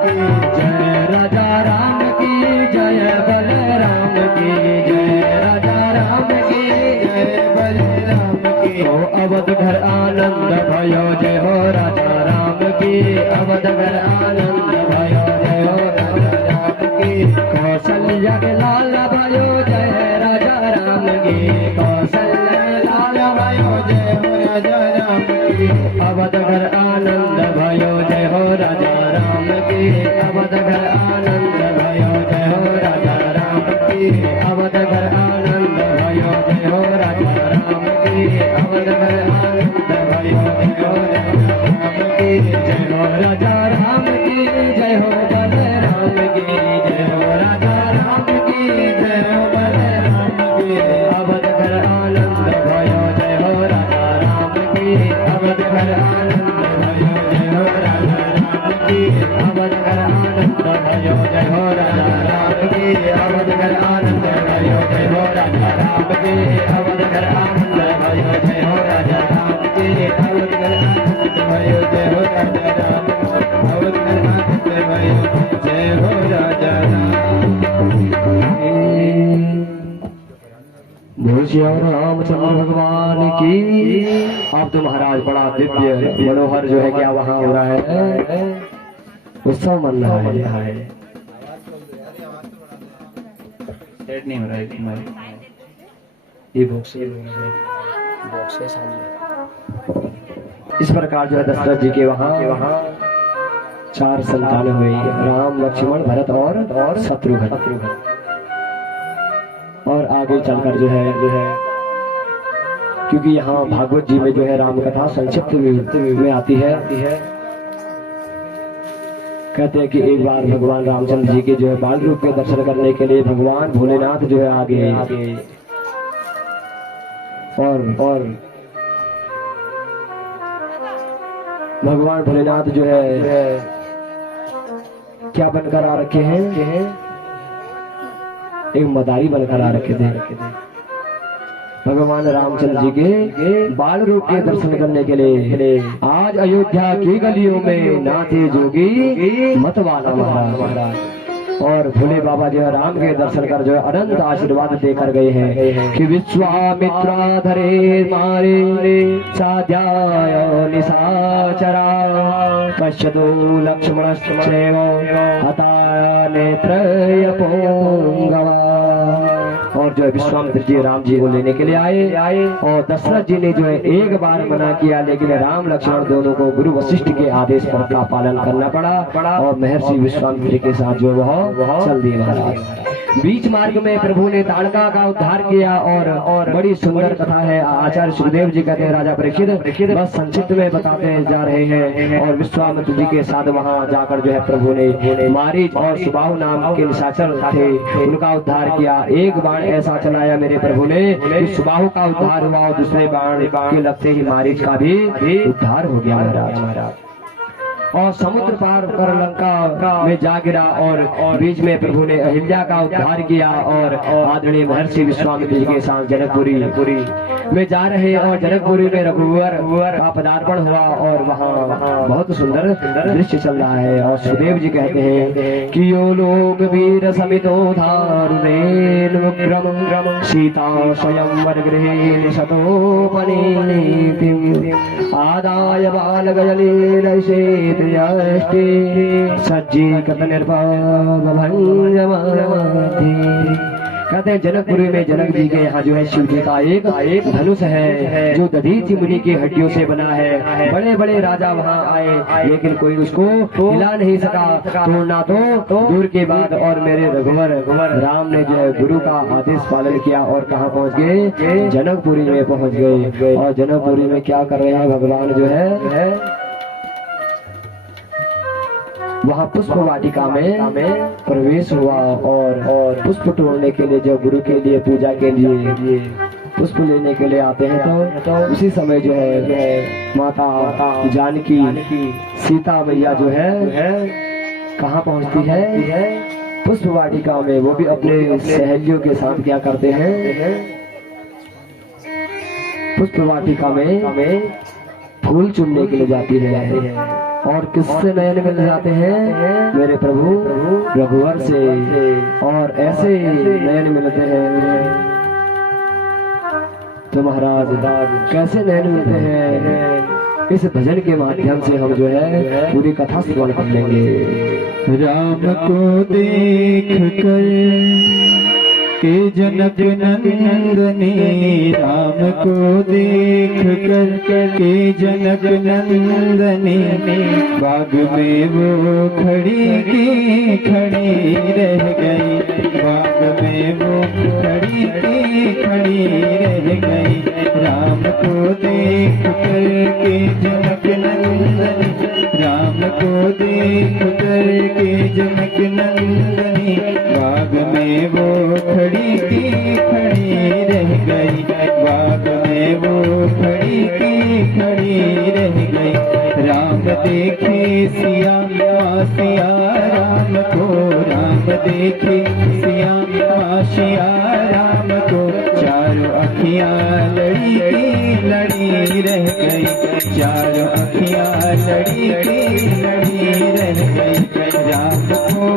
की जय, राजा राम की जय, बलराम की जय, राजा राम की जय, बलराम की। ओ अवध घर आनंद भयो जय हो राजा राम की, अवध घर आनंद भयो जय हो राजा राम की, कौशल्या के लाल भयो जय राजा राम की, कौशल्या लाल भयो जय हो राजा राम की, अवध घर आनंद भयो जय हो राजा राम की, अवध घर आनंद भयो जय हो राजा राम की, अवध घर आनंद भयो जय हो राजा राम की, अवध घर आनंद भयो जय हो राजा राम की, जय हो राजा राम की जय हो, बलराम की जय हो, राजा राम की जय हो, बलराम की, अवध घर आनंद भयो जय हो राजा राम की, अवध घर आनंद और रामचंद्र भगवान की। अब तो महाराज बड़ा दिव्य मनोहर जो है क्या वहाँ हो रहा है, उत्सव मन रहा है। सेट नहीं हो रहा है ये बॉक्स है सामने। इस प्रकार जो है दशरथ जी के वहाँ 4 संतान हुए, राम लक्ष्मण भरत और शत्रुघ्न। और आगे चलकर जो है क्योंकि यहाँ भागवत जी में जो है राम कथा संक्षिप्त में आती है। कहते हैं कि एक बार भगवान रामचंद्र जी के जो है बाल रूप के दर्शन करने के लिए भगवान भोलेनाथ जो है आगे और भगवान भोलेनाथ जो है क्या बनकर आ रखे हैं, एक मदारी बनकर आ रखे थे। भगवान रामचंद्र जी के बाल रूप के दर्शन करने के लिए आज अयोध्या की गलियों में नाचे जोगी मतवाला महाराज। और भोले बाबा जो है राम के दर्शन कर जो है अनंत आशीर्वाद देकर गए हैं कि विश्वामित्रा धरे मारे साध्याय निशाचरा पश्यतो लक्ष्मण हताय नेत्रय पोंगवा। और जो है विश्वामित्र जी राम जी को लेने के लिए आए और दशरथ जी ने जो है एक बार मना किया, लेकिन राम लक्ष्मण दोनों को गुरु वशिष्ठ के आदेश पर का पालन करना पड़ा और महर्षि विश्वामित्र के साथ जो वह चल दिए महाराज। बीच मार्ग में प्रभु ने ताड़का का उद्धार किया और बड़ी सुंदर कथा है। आचार्य सुखदेव जी कहते हैं राजा परीक्षित बस संक्षिप्त में बताते जा रहे हैं। और विश्वामित्र जी के साथ वहां जाकर जो है प्रभु ने मारीच और सुबाहु नाम के निशाचर थे उनका उद्धार किया। एक बाण ऐसा चलाया मेरे प्रभु ने कि सुबाहु का उद्धार हुआ और दूसरे बाण के लगते ही मारीच का भी उद्धार हो गया महाराज। और समुद्र पार कर लंका में जा गिरा और बीच में प्रभु ने अहिल्या का उद्धार किया और आदरणीय महर्षि विश्वामित्र जी के साथ जनकपुरी में जा रहे और जनकपुरी में रघुवर का पदार्पण हुआ और वहाँ बहुत सुंदर दृश्य चल रहा है। और सुखदेव जी कहते हैं कि यो लोग वीर समितो धारुणेन उग्रम सीता स्वयं वरगृहे शतोपनीतिम आदाय बाल गजलेन सज्जीकृत कहते हैं जनकपुरी में जनक जी के यहाँ जो है शिव जी का एक धनुष है जो दधीचि मुनि की हड्डियों से बना है। बड़े बड़े राजा वहाँ आए लेकिन कोई उसको हिला नहीं सका, तोड़ना तो दूर की बात। और मेरे रघुवर राम ने जो है गुरु का आदेश पालन किया और कहाँ पहुँच गए, जनकपुरी में पहुँच गए। और जनकपुरी में क्या कर रहे हैं भगवान जो है वहाँ पुष्प वाटिका में प्रवेश हुआ और पुष्प तोड़ने के लिए जो गुरु के लिए पूजा के लिए पुष्प लेने के लिए आते हैं तो उसी समय जो है माता जानकी सीता मैया जो है कहाँ पहुँचती है, पुष्प वाटिका में। वो भी अपने सहेलियों के साथ क्या करते हैं, पुष्प वाटिका में फूल चुनने के लिए जाती है। और किससे नयन मिल जाते हैं, मेरे प्रभु रघुवर से। और ऐसे नयन मिलते हैं तो महाराज कैसे नयन मिलते हैं, इस भजन के माध्यम से हम जो है पूरी कथा श्रवण कर लेंगे। राम को देख कर के जनक नंदनी, राम को देख कर के जनक नंदनी, बाग में वो खड़ी की खड़ी रह गई, बाग में वो खड़ी की खड़ी रह गई। राम को देख कर के जनक नंदनी, राम को देख कर के जनक नंदनी, बाग में वो खड़ी की खड़ी रह गई, बाग में वो खड़ी की खड़ी रह गई। राम देखे सिया सिया राम को, राम देखे सिया सिया राम को, चारों अखियाँ लड़ी की लड़ी रह गई, चारों अखियाँ लड़ी की लड़ी रह गई। राम को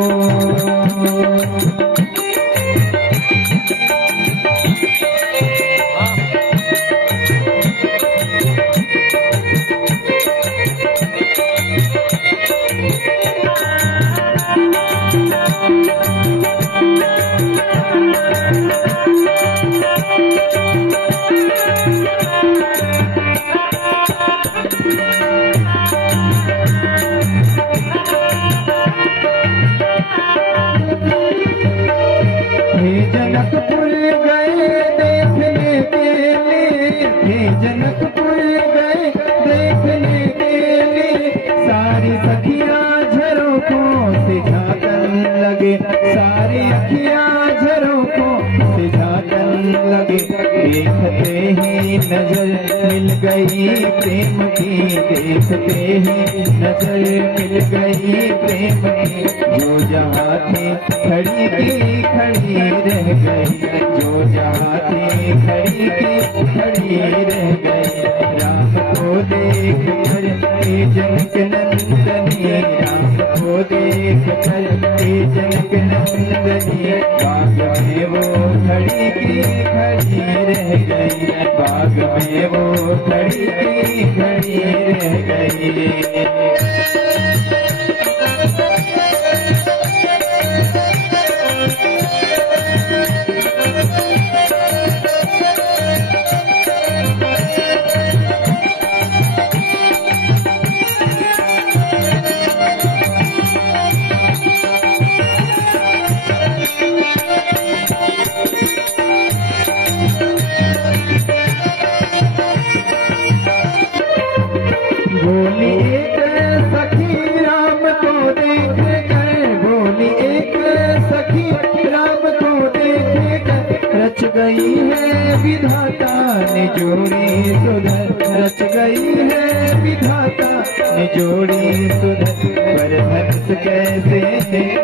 अखियां झरोखों से झांकन लगे, सारी अखियां झरोखों से झांकन लगे। देखते ही नजर मिल गई प्रेम की, देखते ही नजर मिल गई प्रेम की। जो जहाँ थी खड़ी की खड़ी रह गई, जो जहाँ थी खड़ी की खड़ी रह गई। राम को देख कर के जनक नंदनी, राम को देख कर के जनक नंदनी। बाग में वो खड़ी की खड़ी रह गई, बाग में वो खड़ी की खड़ी रह गई। बोली एक सखी राम को देख कर, बोली एक सखी राम को देख कर। रच गई है विधाता ने जोड़ी सुधर, रच गई है विधाता ने जोड़ी सुधर। पर धनुष कैसे,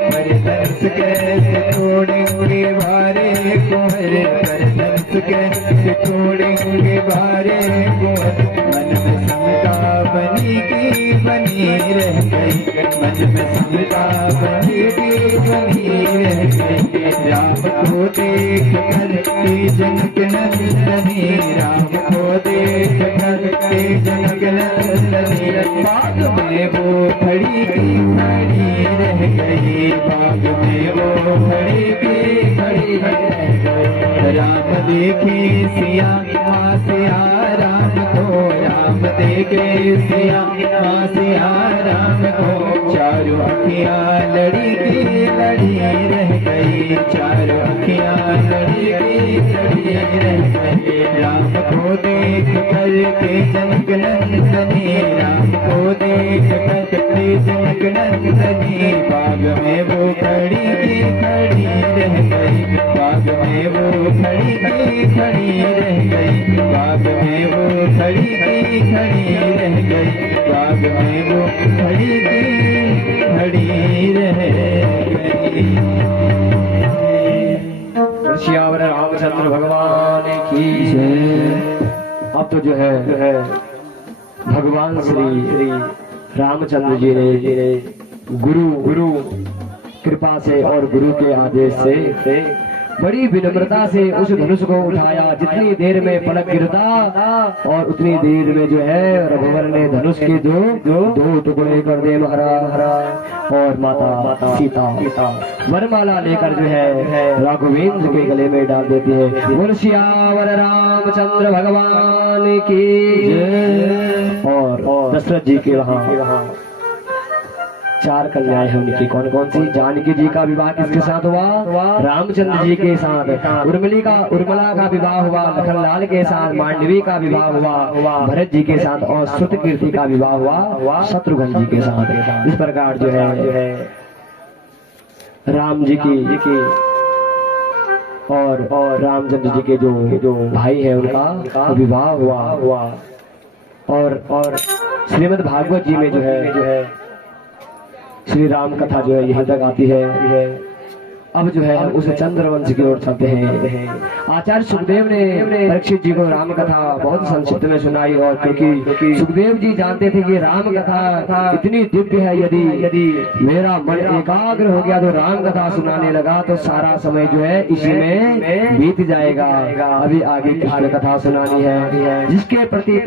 पर धनुष कैसे तोड़ेंगे भारे कुंवर, पर धनुष कैसे तोड़ेंगे भारे कुंवर। मन में समता बनी की बनी रह गई, मन में समता बनी की बनी रह गई। राम को देख कर के जनक नंदनी, राम को देख कर के जनक नंदनी। बाग में वो खड़ी की खड़ी रह गई, बाग में वो खड़ी की खड़ी रह गई। राम देखे सिया माँ सिया राम को, राम देखे सिया माँ सिया राम को। चारों अखियां लड़ी की लड़ी रह गई, चारों अखियां लड़ी की लड़ी रह गई। राम को देख कर के जनक नंदनी, राम को देख कर के जनक नंदनी। बाग में वो खड़ी की खड़ी रह गई, बाग में वो खड़ी की खड़ी रह गई, बाग में वो खड़ी की खड़ी रह गई, बाग में वो खड़ी की खड़ी रह गई। श्यावर रामचंद्र भगवान की जय। अब तो जो है भगवान श्री रामचंद्र जी ने गुरु कृपा से और गुरु के आदेश से बड़ी विनम्रता से उस धनुष को उठाया। जितनी देर में पलक गिरता और उतनी देर में जो है रघुवर ने धनुष के दो टुकड़े कर दे महाराज। और माता सीता वरमाला लेकर जो है राघवेंद्र के गले में डाल देती है। बोल सियावर रामचंद्र भगवान की जय। और दशरथ जी के वहाँ 4 कन्याएं हैं उनकी। कौन कौन सी? जानकी जी का विवाह किसके साथ हुआ? रामचंद्र जी के साथ। उर्मिला का विवाह हुआ लखनलाल के साथ। मांडवी का विवाह हुआ भरत जी के साथ। और श्रुतकीर्ति का विवाह हुआ शत्रुघ्न जी के साथ। इस प्रकार जो है राम जी की और रामचंद्र जी के जो भाई है उनका विवाह हुआ। और श्रीमद् भागवत जी में जो है श्री राम कथा जो है यहीं तक आती है। अब जो है उस चंद्रवंश की ओर चलते हैं। आचार्य सुखदेव ने परीक्षित जी को राम कथा बहुत संक्षिप्त में सुनाई। और क्योंकि सुखदेव जी जानते थे कि राम कथा इतनी दिव्य है, यदि मेरा मन एकाग्र हो गया तो राम कथा सुनाने लगा तो सारा समय जो है इसी में बीत जाएगा। अभी आगे कृष्ण कथा सुनानी है, जिसके प्रति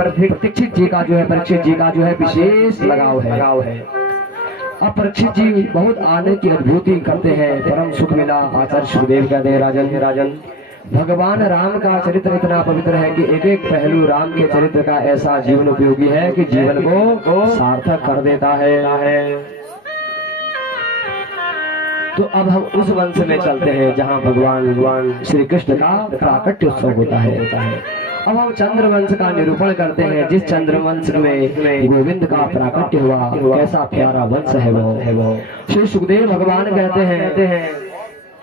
परीक्षित जी का जो है विशेष लगाव है। अब परीक्षित जी बहुत आनंद की अनुभूति करते हैं। परम सुख मिला। आचार्य सुखदेव कहते हैं राजन भगवान राम का चरित्र इतना पवित्र है कि एक एक पहलू राम के चरित्र का ऐसा जीवन उपयोगी है कि जीवन को सार्थक कर देता है। तो अब हम उस वंश में चलते हैं जहाँ भगवान श्री कृष्ण का प्राकट्य उत्सव होता है। अब हम चंद्रवंश का निरूपण करते हैं। जिस चंद्रवंश में गोविंद का प्राकट्य हुआ, कैसा प्यारा वंश है वो। श्री सुखदेव भगवान कहते हैं,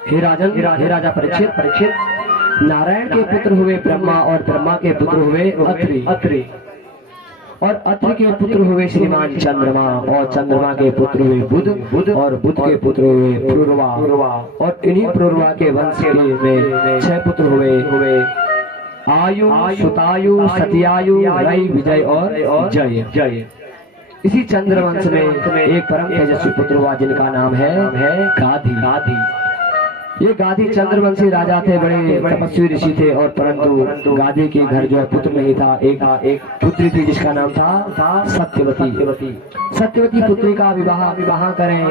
हे राजन, हे राजा परीक्षित, नारायण के पुत्र हुए ब्रह्मा और ब्रह्मा के पुत्र हुए अत्रि और अत्रि के पुत्र हुए श्रीमान चंद्रमा और चंद्रमा के पुत्र हुए बुध और बुध के पुत्र हुए पूर्वा और इन्हीं पूर्वा के वंश के में 6 पुत्र हुए आयु, सुतायु, सत्यायु, रई, विजय और जय। इसी चंद्रवंश में एक परम तेजस्वी पुत्र हुआ जिनका नाम है गाधी। ये गाधी चंद्रवंशी राजा थे, बड़े तपस्वी ऋषि थे और परंतु गाधी के घर जो है पुत्र नहीं था। एक पुत्री थी जिसका नाम था सत्यवती पुत्री का विवाह करें।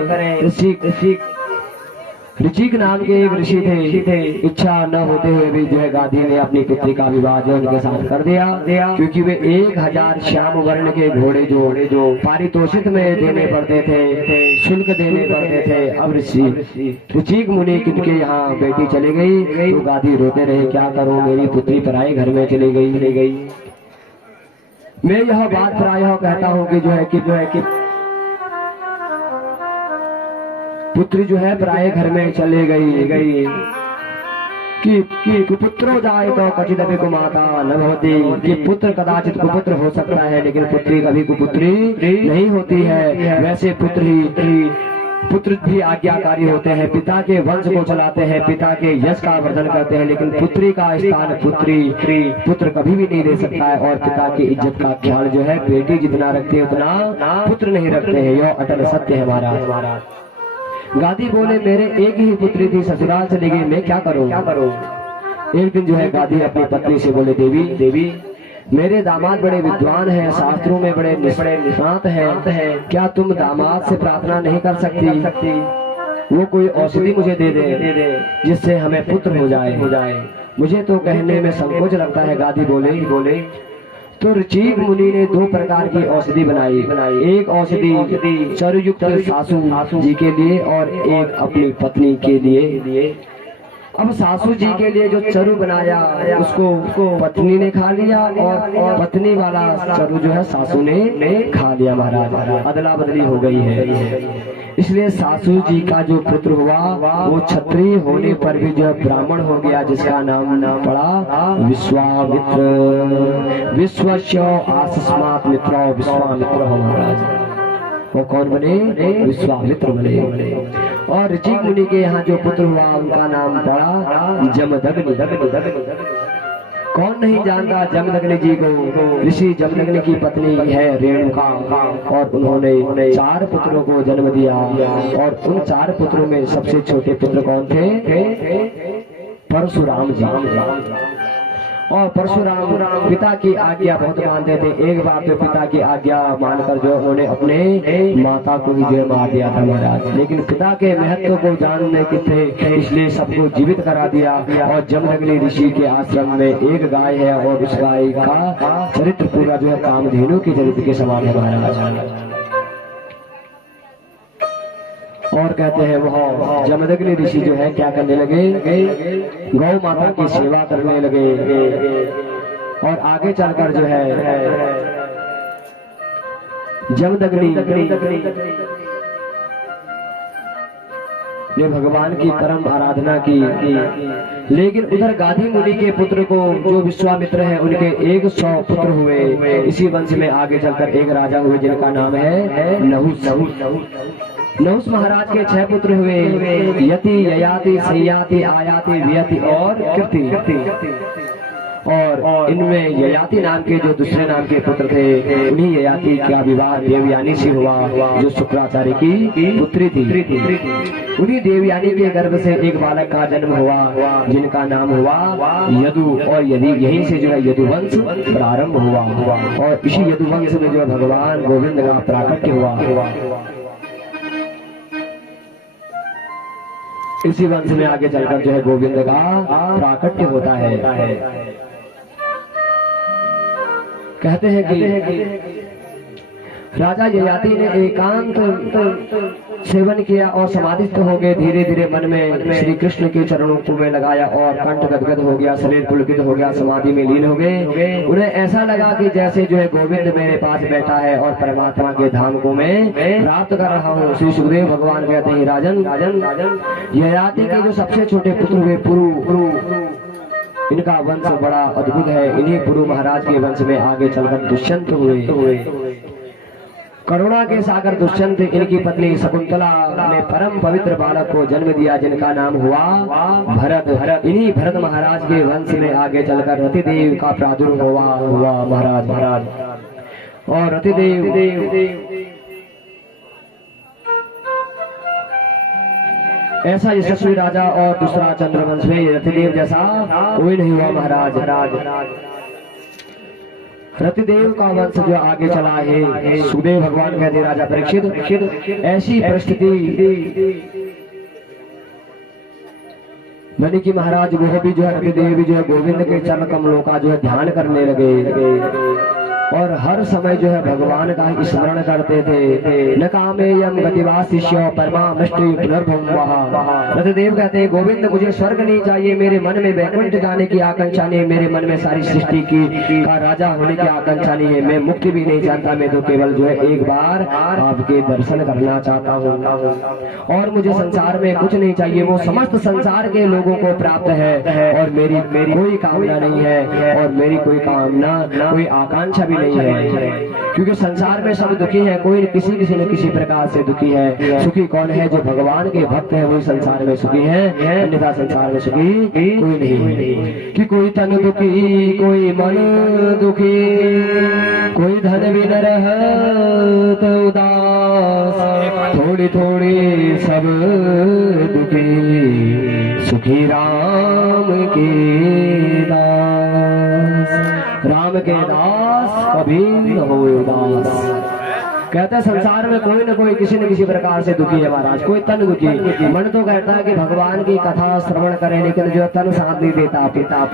ऋषिक नाम के एक ऋषि थे। इच्छा न होते हुए भी जो है गाधी ने अपनी पुत्री का विवाह जो उनके साथ कर दिया, क्योंकि वे 1000 श्याम वर्ण के घोड़े जो पारितोषिक में देने पड़ते थे, शुल्क देने पड़ते थे। अब ऋषिक मुनि किनके यहाँ बेटी चली गई तो गाधी रोते रहे, क्या करूं, मेरी पुत्री पराये घर में चली गई। मैं यह बात प्रायः कहता हूँ कि जो है कि पुत्री जो है पराये घर में चले गई कि कुपुत्रो जाए तो कचिदपि कुमाता न भवति, कि पुत्र कदाचित कुपुत्र हो सकता है लेकिन पुत्री कभी कुपुत्री नहीं होती है। वैसे पुत्र भी आज्ञाकारी होते हैं, पिता के वंश को चलाते हैं, पिता के यश का वर्धन करते हैं, लेकिन पुत्री का स्थान पुत्र कभी भी नहीं ले सकता है। और पिता की इज्जत का ख्याल जो है बेटी जितना रखते है उतना पुत्र नहीं रखते हैं। यह अटल सत्य है हमारा। गाधी बोले, मेरे एक ही पुत्री थी, ससुराल चली गई, मैं क्या करूं। एक दिन जो है गाधी अपनी पत्नी से बोले, देवी मेरे दामाद बड़े विद्वान हैं, शास्त्रों में बड़े निष्णात हैं, क्या तुम दामाद से प्रार्थना नहीं कर सकती, वो कोई औषधि मुझे दे दे जिससे हमें पुत्र हो जाए। मुझे तो कहने में संकोच लगता है। गाधी बोले तो ऋषिक मुनि ने 2 प्रकार की औषधि बनाई। एक औषधि चरुयुक्त सासू जी के लिए और एक अपनी पत्नी के लिए। अब सासू जी के लिए जो चरु बनाया उसको पत्नी ने खा लिया और पत्नी वाला चरु जो है सासू ने खा लिया। महाराज अदला बदली हो गई है। इसलिए सासू जी का जो पुत्र हुआ वो क्षत्रिय होने पर भी जो ब्राह्मण हो गया, जिसका नाम पड़ा विश्वामित्र। विश्वस्य आसस्मात् मित्रो विश्वामित्र महाराज। वो कौन बने? विश्वामित्र बने। और ऋषिक मुनि के यहाँ जो पुत्र हुआ उनका नाम पड़ा जमदग्नि। कौन नहीं जानता जमदग्नि जी को? ऋषि जमदग्नि की पत्नी है रेणुका और उन्होंने 4 पुत्रों को जन्म दिया। और उन 4 पुत्रों में सबसे छोटे पुत्र कौन थे? परशुराम जी। और परशुराम पिता की आज्ञा बहुत मानते थे। एक बार तो पिता की आज्ञा मानकर जो उन्होंने अपने माता को ही जो मार दिया था महाराज। लेकिन पिता के महत्व को जानने के थे इसलिए सबको जीवित करा दिया। और जमदग्नि ऋषि के आश्रम में एक गाय है और उस गाय का चरित्र पूरा जो है कामधेनु के चरित्र के समान है महाराज। और कहते हैं वह जमदग्नि ऋषि जो है क्या करने लगे? गौ माता की सेवा करने लगे। और आगे चलकर जो है जमदग्नि ने भगवान की परम आराधना की। लेकिन उधर गाधी मुनि के पुत्र को जो विश्वामित्र है उनके 100 पुत्र हुए। इसी वंश में आगे चलकर एक राजा हुए जिनका नाम है नहुस महाराज के 6 पुत्र हुए, यति, ययाति, सयाति, आयाति, वियति और कीर्ति। और इनमें ययाति नाम के जो दूसरे नाम के पुत्र थे उन्हीं ययाति का विवाह देवयानी से हुआ जो शुक्राचार्य की पुत्री थी। उन्हीं देवयानी के गर्भ से एक बालक का जन्म हुआ जिनका नाम हुआ यदु। और यहीं से जो है यदुवंश प्रारंभ हुआ। और इसी यदुवंश में जो भगवान गोविंद का प्राकट्य हुआ। इसी वंश में आगे चलकर जो है गोविंद का प्राकट्य होता है। कहते हैं कि राजा ययाति ने एकांत सेवन किया और समाधिस्थ हो गए। धीरे धीरे मन में श्री कृष्ण के चरणों को में लगाया और कंठ गदगद हो गया, शरीर पुलकित हो गया, समाधि में लीन हो गए। उन्हें ऐसा लगा कि जैसे जो है गोविंद मेरे पास बैठा है और परमात्मा के धाम को मैं प्राप्त कर रहा हूँ। श्री सुखदेव भगवान कहते हैं, राजन राजन राजन ययाति के जो सबसे छोटे पुत्र हुए पुरु, इनका वंश बड़ा अद्भुत है। इन्हीं पुरु महाराज के वंश में आगे चलकर दुष्यंत हुए। करुणा के सागर दुष्यंत इनकी पत्नी शकुंतला ने परम पवित्र बालक को जन्म दिया, जिनका नाम हुआ भरत। इन्हीं भरत महाराज के वंश में आगे चलकर रतिदेव का प्रादुर्भाव हुआ महाराज। और रतिदेव ऐसा यशस्वी राजा और दूसरा चंद्रवंश में रतिदेव जैसा कोई नहीं हुआ महाराज। रतिदेव का वंश जो आगे चला है। सुखदेव भगवान कहते राजा परीक्षित, ऐसी परिस्थिति बनी कि महाराज वो भी जो है रतिदेव भी जो है गोविंद के चरण कमलों का जो है ध्यान करने लगे और हर समय जो है भगवान का ही स्मरण करते थे। न कामेयम गतिवा शिष्य परमामृष्टि पुनर्भुवः। रतिदेव कहते हैं, गोविंद मुझे स्वर्ग नहीं चाहिए, मेरे मन में वैकुंठ जाने की आकांक्षा नहीं, मेरे मन में सारी सृष्टि की का राजा होने की आकांक्षा नहीं है, मैं मुक्ति भी नहीं चाहता, मैं तो केवल जो है एक बार आपके दर्शन करना चाहता हूँ और मुझे संसार में कुछ नहीं चाहिए। वो समस्त संसार के लोगों को प्राप्त है और मेरी कोई कामना नहीं है और मेरी कोई कामना कोई आकांक्षा भी नहीं है, क्योंकि संसार में सब दुखी है, कोई किसी न किसी प्रकार से दुखी है। सुखी कौन है? जो भगवान के भक्त है वही संसार में सुखी है, अन्यथा संसार में सुखी कोई नहीं। कि कोई तन दुखी, कोई मन दुखी, कोई धन भी न रहत उदास, थोड़ी थोड़ी सब दुखी, सुखी राम के दास। राम के दास कभी न हो उदास। कहते हैं संसार में कोई न कोई किसी न किसी प्रकार से दुखी है महाराज। कोई तन दुखी, मन तो कहता है कि भगवान की कथा श्रवण करें, लेकिन जो तन साथ नहीं देता, पिता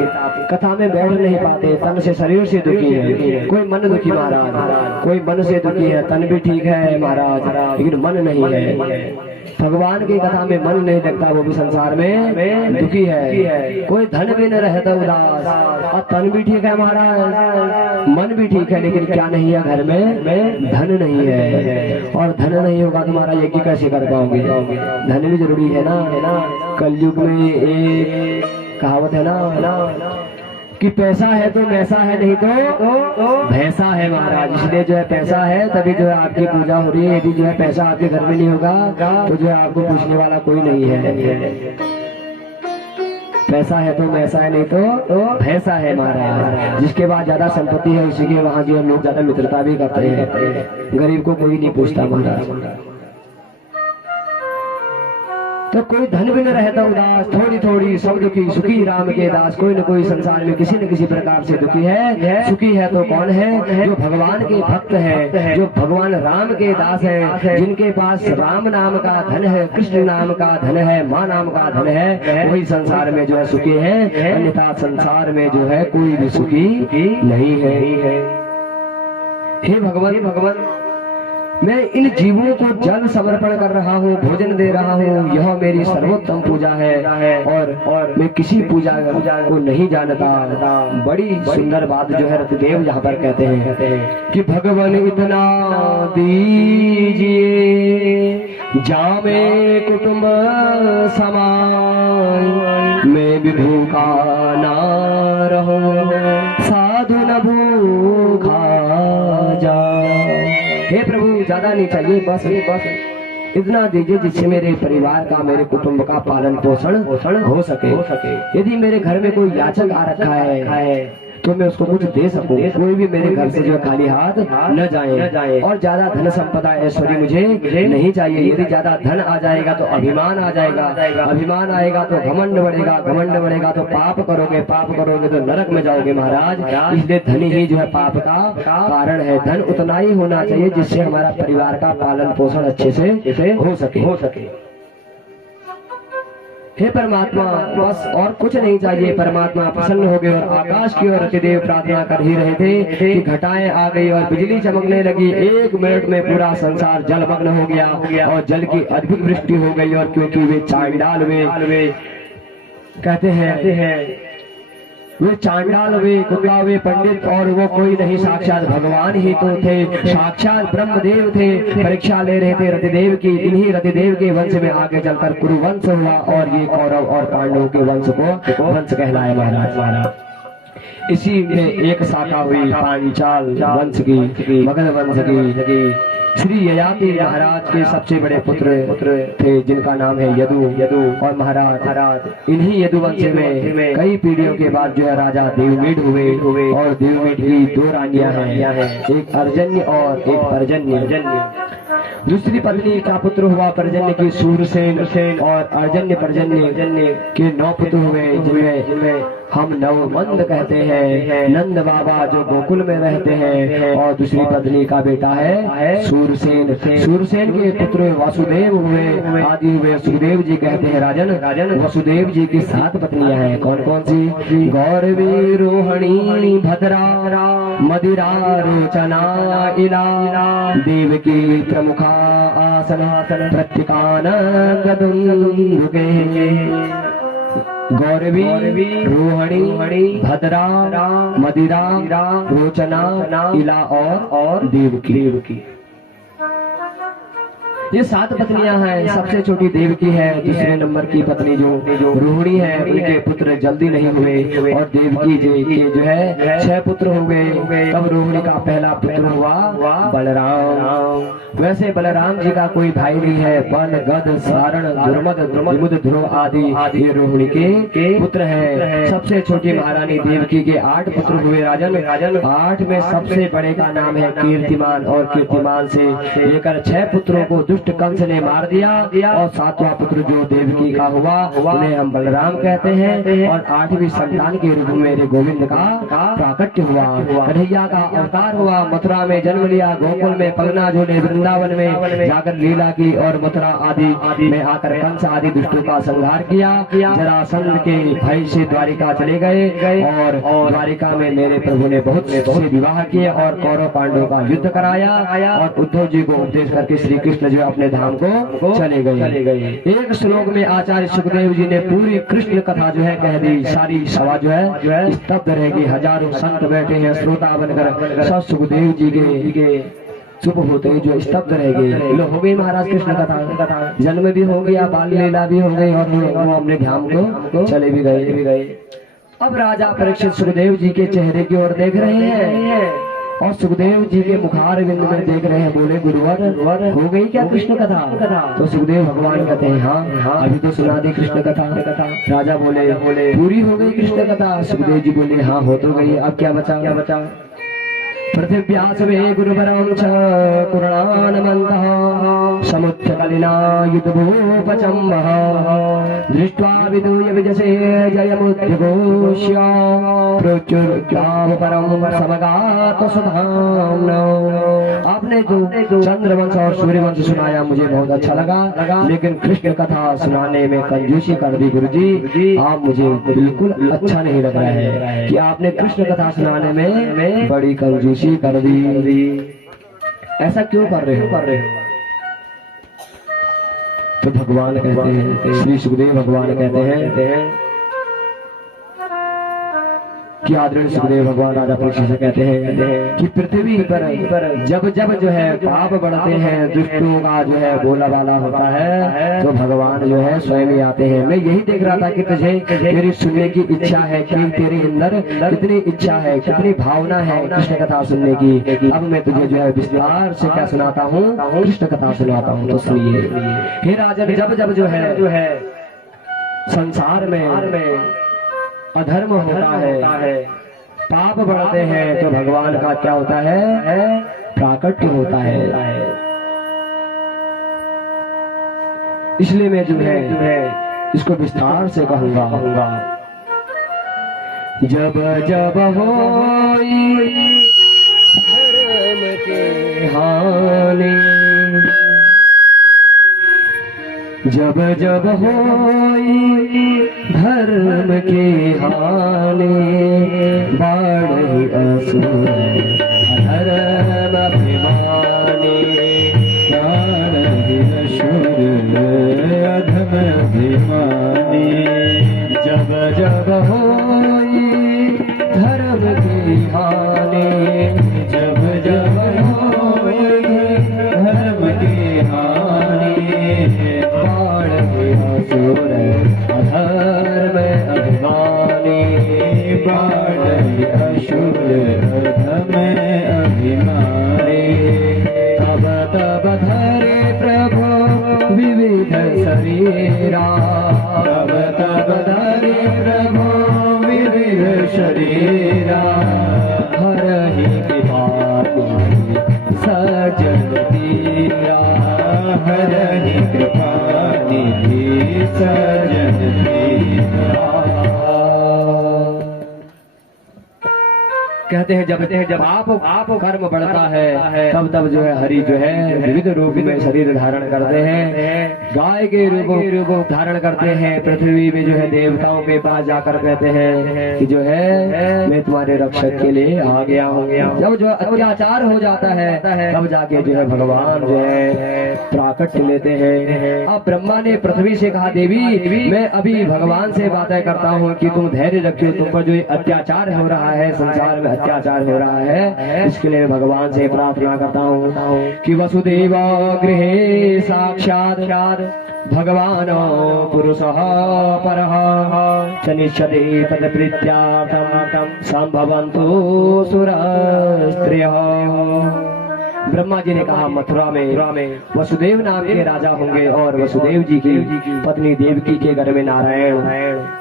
कथा में बैठ नहीं पाते, तन से शरीर से दुखी है। कोई मन दुखी महाराज, कोई मन से दुखी है, तन भी ठीक है महाराज लेकिन मन नहीं है। भगवान की कथा में मन नहीं लगता, वो भी संसार में दुखी है। कोई धन भी न रहता उदास, और तन भी ठीक है महाराज, मन भी ठीक है, लेकिन क्या नहीं है घर में? धन नहीं है। और धन नहीं होगा तुम्हारा यज्ञ कैसे कर पाओगे? धन भी जरूरी है ना। कलयुग में एक कहावत है ना कि पैसा है तो वैसा है, नहीं तो भैंसा है महाराज। इसलिए जो है पैसा है तभी जो है आपकी पूजा हो रही है। यदि जो है पैसा आपके घर में नहीं होगा तो जो है आपको पूछने वाला कोई नहीं है। पैसा है तो वैसा है, नहीं तो भैंसा है महाराज। जिसके बाद ज्यादा संपत्ति है उसी के वहाँ जो लोग ज्यादा मित्रता भी करते हैं, गरीब को कोई नहीं पूछता महाराज। तो कोई धन भी न रहता उदास, थोड़ी थोड़ी सब दुखी, सुखी राम के दास। कोई न कोई संसार में किसी न किसी प्रकार से दुखी है। सुखी है तो कौन है? जो भगवान के भक्त है, जो भगवान राम के दास है, जिनके पास राम नाम का धन है, कृष्ण नाम का धन है, माँ नाम का धन है, वही संसार में जो है सुखी है, अन्यथा संसार में जो है कोई भी सुखी नहीं है। हे भगवान, मैं इन जीवों को जल समर्पण कर रहा हूँ, भोजन दे रहा हूँ, यह मेरी सर्वोत्तम पूजा है और मैं किसी पूजा को नहीं जानता। बड़ी सुंदर बात जो है रतिदेव यहाँ पर कहते हैं कि भगवान इतना दीजिए जामे कुटुंब समाय, मैं भी भूखा ना रहूं, साधु न भूखा जा। हे प्रभु ज्यादा नहीं चाहिए, बस इतना दीजिए जिससे मेरे परिवार का, मेरे कुटुंब का पालन पोषण हो सके। यदि मेरे घर में कोई याचक आ रखा है तो मैं उसको कुछ दे सकूं, कोई भी मेरे घर से जो खाली हाथ न जाए। और ज्यादा धन संपदा ऐश्वर्य मुझे नहीं चाहिए। यदि ज्यादा धन आ जाएगा तो अभिमान आ जाएगा, अभिमान आएगा तो घमंड बढ़ेगा, घमंड बढ़ेगा तो पाप करोगे, पाप करोगे तो नरक में जाओगे महाराज। इसलिए धन ही जो है पाप का कारण है। धन उतना ही होना चाहिए जिससे हमारा परिवार का पालन पोषण अच्छे से हो सके। हे परमात्मा, बस और कुछ नहीं चाहिए। परमात्मा प्रसन्न हो गए और आकाश की ओर रतिदेव प्रार्थना कर ही रहे थे कि घटाएं आ गई और बिजली चमकने लगी। 1 मिनट में पूरा संसार जलमग्न हो गया और जल की अद्भुत वृष्टि हो गई। और क्योंकि वे चांडाल वे कहते हैं वे चांडाल, वे कुत्ता, वे पंडित, और वो कोई नहीं, साक्षात भगवान ही तो थे, साक्षात ब्रह्मदेव थे। परीक्षा ले रहे थे रतिदेव की। इन्हीं रतिदेव के वंश में आगे चलकर कुरुवंश हुआ और ये कौरव और पांडवों के वंश को वंश कहलाया महाराज। इसी में एक शाखा हुई पांचाल वंश की, मगध वंश की। श्री ययाति महाराज के सबसे बड़े पुत्र थे जिनका नाम है यदु। और महाराज इन्हीं यदुवंश में कई पीढ़ियों के बाद जो है राजा देवमीड हुए। और देवमीड की 2 रानियां हैं, एक अर्जन्य और एक पर्जन्य। दूसरी पत्नी का पुत्र हुआ पर्जन्य की सूरसेन, और अर्जन्य पर्जन्य के 9 पुत्र हुए जिनमें हम नवमंद कहते हैं, नंद बाबा जो गोकुल में रहते हैं। और दूसरी पत्नी का बेटा है सूरसेन। सूरसेन के पुत्र वासुदेव हुए, आदि हुए। सुखदेव जी कहते हैं राजन वसुदेव जी की 7 पत्नियां हैं। कौन कौन सी? गौरवी, रोहिणी, भद्रा, मदिरा, रोचना, इला, देवकी, प्रमुखा, आसन, प्रत्यकान, गदुंदुके। गौरवी, रोहिणी, भद्रा, मदिरा, रोचना, इला और देवकी। ये 7 पत्नियां हैं। सबसे छोटी देवकी है। दूसरे नंबर की पत्नी जो रोहिणी है, उनके पुत्र जल्दी नहीं हुए। और देवकी जी के जो है 6 पुत्र हो गए। तब रोहिणी का पहला पुत्र हुआ बलराम। वैसे बलराम जी का कोई भाई नहीं है। बल, गद, सारण, दुर्मद, विमुद, ध्रुव आदि ये रोहिणी के पुत्र है। सबसे छोटी महारानी देवकी के 8 पुत्र हुए राजन। 8 में सबसे बड़े का नाम है कीर्तिमान। और कीर्तिमान से लेकर 6 पुत्रों को दुष्ट कंस ने मार दिया। और 7वां पुत्र जो देवकी का हुआ उन्हें हम बलराम कहते हैं। और 8वीं संतान के रूप में मेरे गोविंद का प्राकट्य हुआ। कन्हैया का अवतार हुआ। मथुरा में जन्म लिया, गोकुल में पलना झूले, वृंदावन में जाकर लीला की, और मथुरा आदि में आकर कंस आदि दुष्टों का संहार किया। जरासंध के भय से द्वारिका चले गए। और द्वारिका में मेरे प्रभु ने बहुत से विवाह किए और कौरव पांडवों का युद्ध कराया। और उद्धव जी को उपदेश करके श्री कृष्ण जो अपने धाम को चले गए। एक श्लोक में आचार्य सुखदेव जी ने पूरी कृष्ण कथा जो है कह दी। सारी सभा जो है स्तब्ध रहेगी। हजारों संत बैठे हैं श्रोता बनकर। सब सुखदेव जी के चुप होते जो स्तब्ध रह गए। लो हो गई महाराज कृष्ण कथा। जन्म भी हो गया, बाल लीला भी हो गई, और वो अपने धाम को चले भी गए। अब राजा परीक्षित सुखदेव जी के चेहरे की ओर देख रहे हैं और सुखदेव जी के मुखार बिंद में देख रहे हैं। बोले गुरुवर हो गई क्या कृष्ण कथा? तो सुखदेव भगवान कहते हैं हाँ अभी तो सुना दी कृष्ण कथा। राजा बोले पूरी हो गई कृष्ण कथा? सुखदेव जी बोले हाँ हो तो गई, अब क्या बचा? पृथिव्यास वे गुरुवरं च कुरणानमन्तः समुत्थकलिना युद्धभूपचम्बः दृष्ट्वा विदूय विजसे जयमुद्घोष्य प्रचुर्ग्राम परम समगात सुधाम्ना। आपने जो चंद्रवंश और सूर्यवंश सुनाया मुझे बहुत अच्छा लगा, लेकिन कृष्ण कथा सुनाने में कंजूसी कर दी गुरुजी। आप मुझे बिल्कुल अच्छा नहीं लग रहा है कि आपने कृष्ण कथा सुनाने में बड़ी कंजूसी कर दी। ऐसा क्यों कर रहे हो? तो भगवान कहते हैं, श्री सुखदेव भगवान कहते हैं कि आदरणीय सुखदेव भगवान राजा परीक्षित से कहते हैं कि पृथ्वी पर जब जो है पाप बढ़ते हैं, दुष्टों का जो है बोलाबाला होता है, तो भगवान जो है स्वयं ही आते हैं। मैं यही देख रहा था कि तुझे मेरी सुनने की इच्छा है कि तेरे अंदर कितनी इच्छा है, कितनी भावना है कृष्ण कथा सुनने की। अब मैं तुझे जो है विस्तार से क्या सुनाता हूँ, कृष्ण कथा सुनाता हूँ। तो सुनिए हे राजन, जब जो है संसार में अधर्म होता है, पाप बढ़ते हैं, तो भगवान का क्या होता है? प्राकट्य होता है। इसलिए मैं जो है इसको विस्तार से कहूंगा। जब होई धर्म की हानि, जब जब होई धर्म की हानि, बाढ़ असुर धर्म अभिमानी, बाढ़ असुर अधम अभिमानी। जब जब होई धर्म की हानि, जब जब होई धर्म की हानि, बाढ़ असुर अधर्म अभिमानी, बाढ़ असुर अधम अभिमानी। तब तब धरे प्रभु विविध शरीरा, तब तब धरे प्रभु विविध शरीरा, हरहि कृपानिधि सज्जन दीरा, हरहि कृपानिधि सज्जन दीरा। कहते हैं जब आप कर्म बढ़ता है तब तब जो है हरि जो है विविध रूप में शरीर धारण करते हैं। गाय के रूप धारण करते हैं। पृथ्वी में जो है देवताओं के पास जाकर कहते हैं कि जो है मैं तुम्हारे रक्षक के लिए आ गया हूँ। जब जो अत्याचार हो जाता है तब जाके जो है भगवान जो है प्राकट्य लेते हैं। अब ब्रह्मा ने पृथ्वी से कहा देवी मैं अभी भगवान से बातें करता हूँ कि तुम धैर्य रखो, तुम पर जो अत्याचार हो रहा है, संसार में अत्याचार हो रहा है, इसके लिए भगवान से प्रार्थना करता हूँ कि वसुदेव गृहे साक्षात भगवान पुरुषः परः चनिष्यते तत्प्रीत्यार्थं संभवन्तु सुरस्त्रियः। ब्रह्मा जी ने कहा मथुरा में वसुदेव नाम के राजा होंगे और वसुदेव जी की पत्नी देवकी के घर में नारायण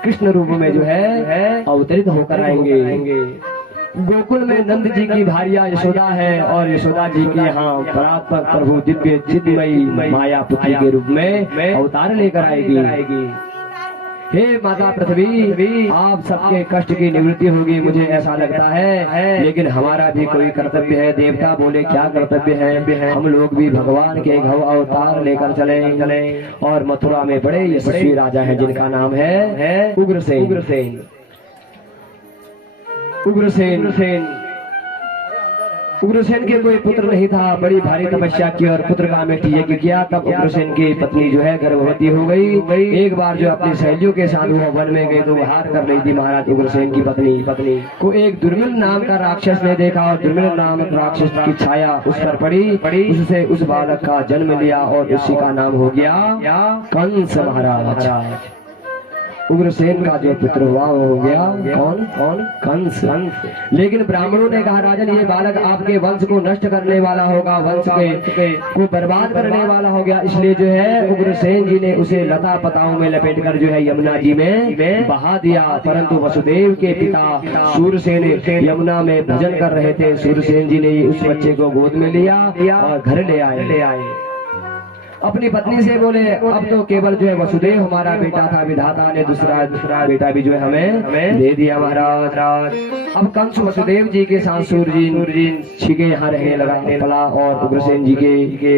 कृष्ण रूप में जो है अवतरित होकर आएंगे। गोकुल में नंद जी की भार्या यशोदा है और यशोदा जी के यहाँ परात्पर प्रभु दिव्य चिन्मयी माया पुत्री के रूप में अवतार लेकर आएगी। हे माता पृथ्वी, आप सबके कष्ट की निवृत्ति होगी मुझे ऐसा लगता है, लेकिन हमारा भी कोई कर्तव्य है। देवता बोले क्या कर्तव्य है? हम लोग भी भगवान के घव अवतार लेकर चले और मथुरा में बड़े यशस्वी राजा है जिनका नाम है उग्रसेन। उग्रसेन के कोई पुत्र नहीं था। बड़ी भारी तपस्या की और पुत्र का अमेठी यज्ञ किया। तब उग्रसेन की पत्नी जो है गर्भवती हो गई। एक बार जो अपनी सहेलियों के साथ वो वन में गई तो हार कर रही थी। महाराज उग्रसेन की पत्नी को एक दुर्मिल नाम का राक्षस ने देखा और दुर्मिल नाम राक्षस की छाया उस पर पड़ी। उससे उस बालक का जन्म लिया और उसी का नाम हो गया कंस महाराज। उग्रसेन का जो पुत्र हुआ वो हो गया कौन? कंस। लेकिन ब्राह्मणों ने कहा राजन ये बालक आपके वंश को नष्ट करने वाला होगा, वंश को बर्बाद करने वाला हो गया। इसलिए जो है उग्रसेन जी ने उसे लता पताओं में लपेटकर जो है यमुना जी में बहा दिया। परंतु वसुदेव के पिता सूरसेन यमुना में भजन कर रहे थे। सूरसेन जी ने उस बच्चे को गोद में लिया और घर ले आए। अपनी पत्नी से बोले अब तो केवल जो है वसुदेव हमारा बेटा था, विधाता ने दूसरा बेटा भी जो है हमें दे दिया महाराज। अब कंस वसुदेव जी के साथ सूरजीन छिके यहाँ रहने लगा पला और उग्रसेन जी के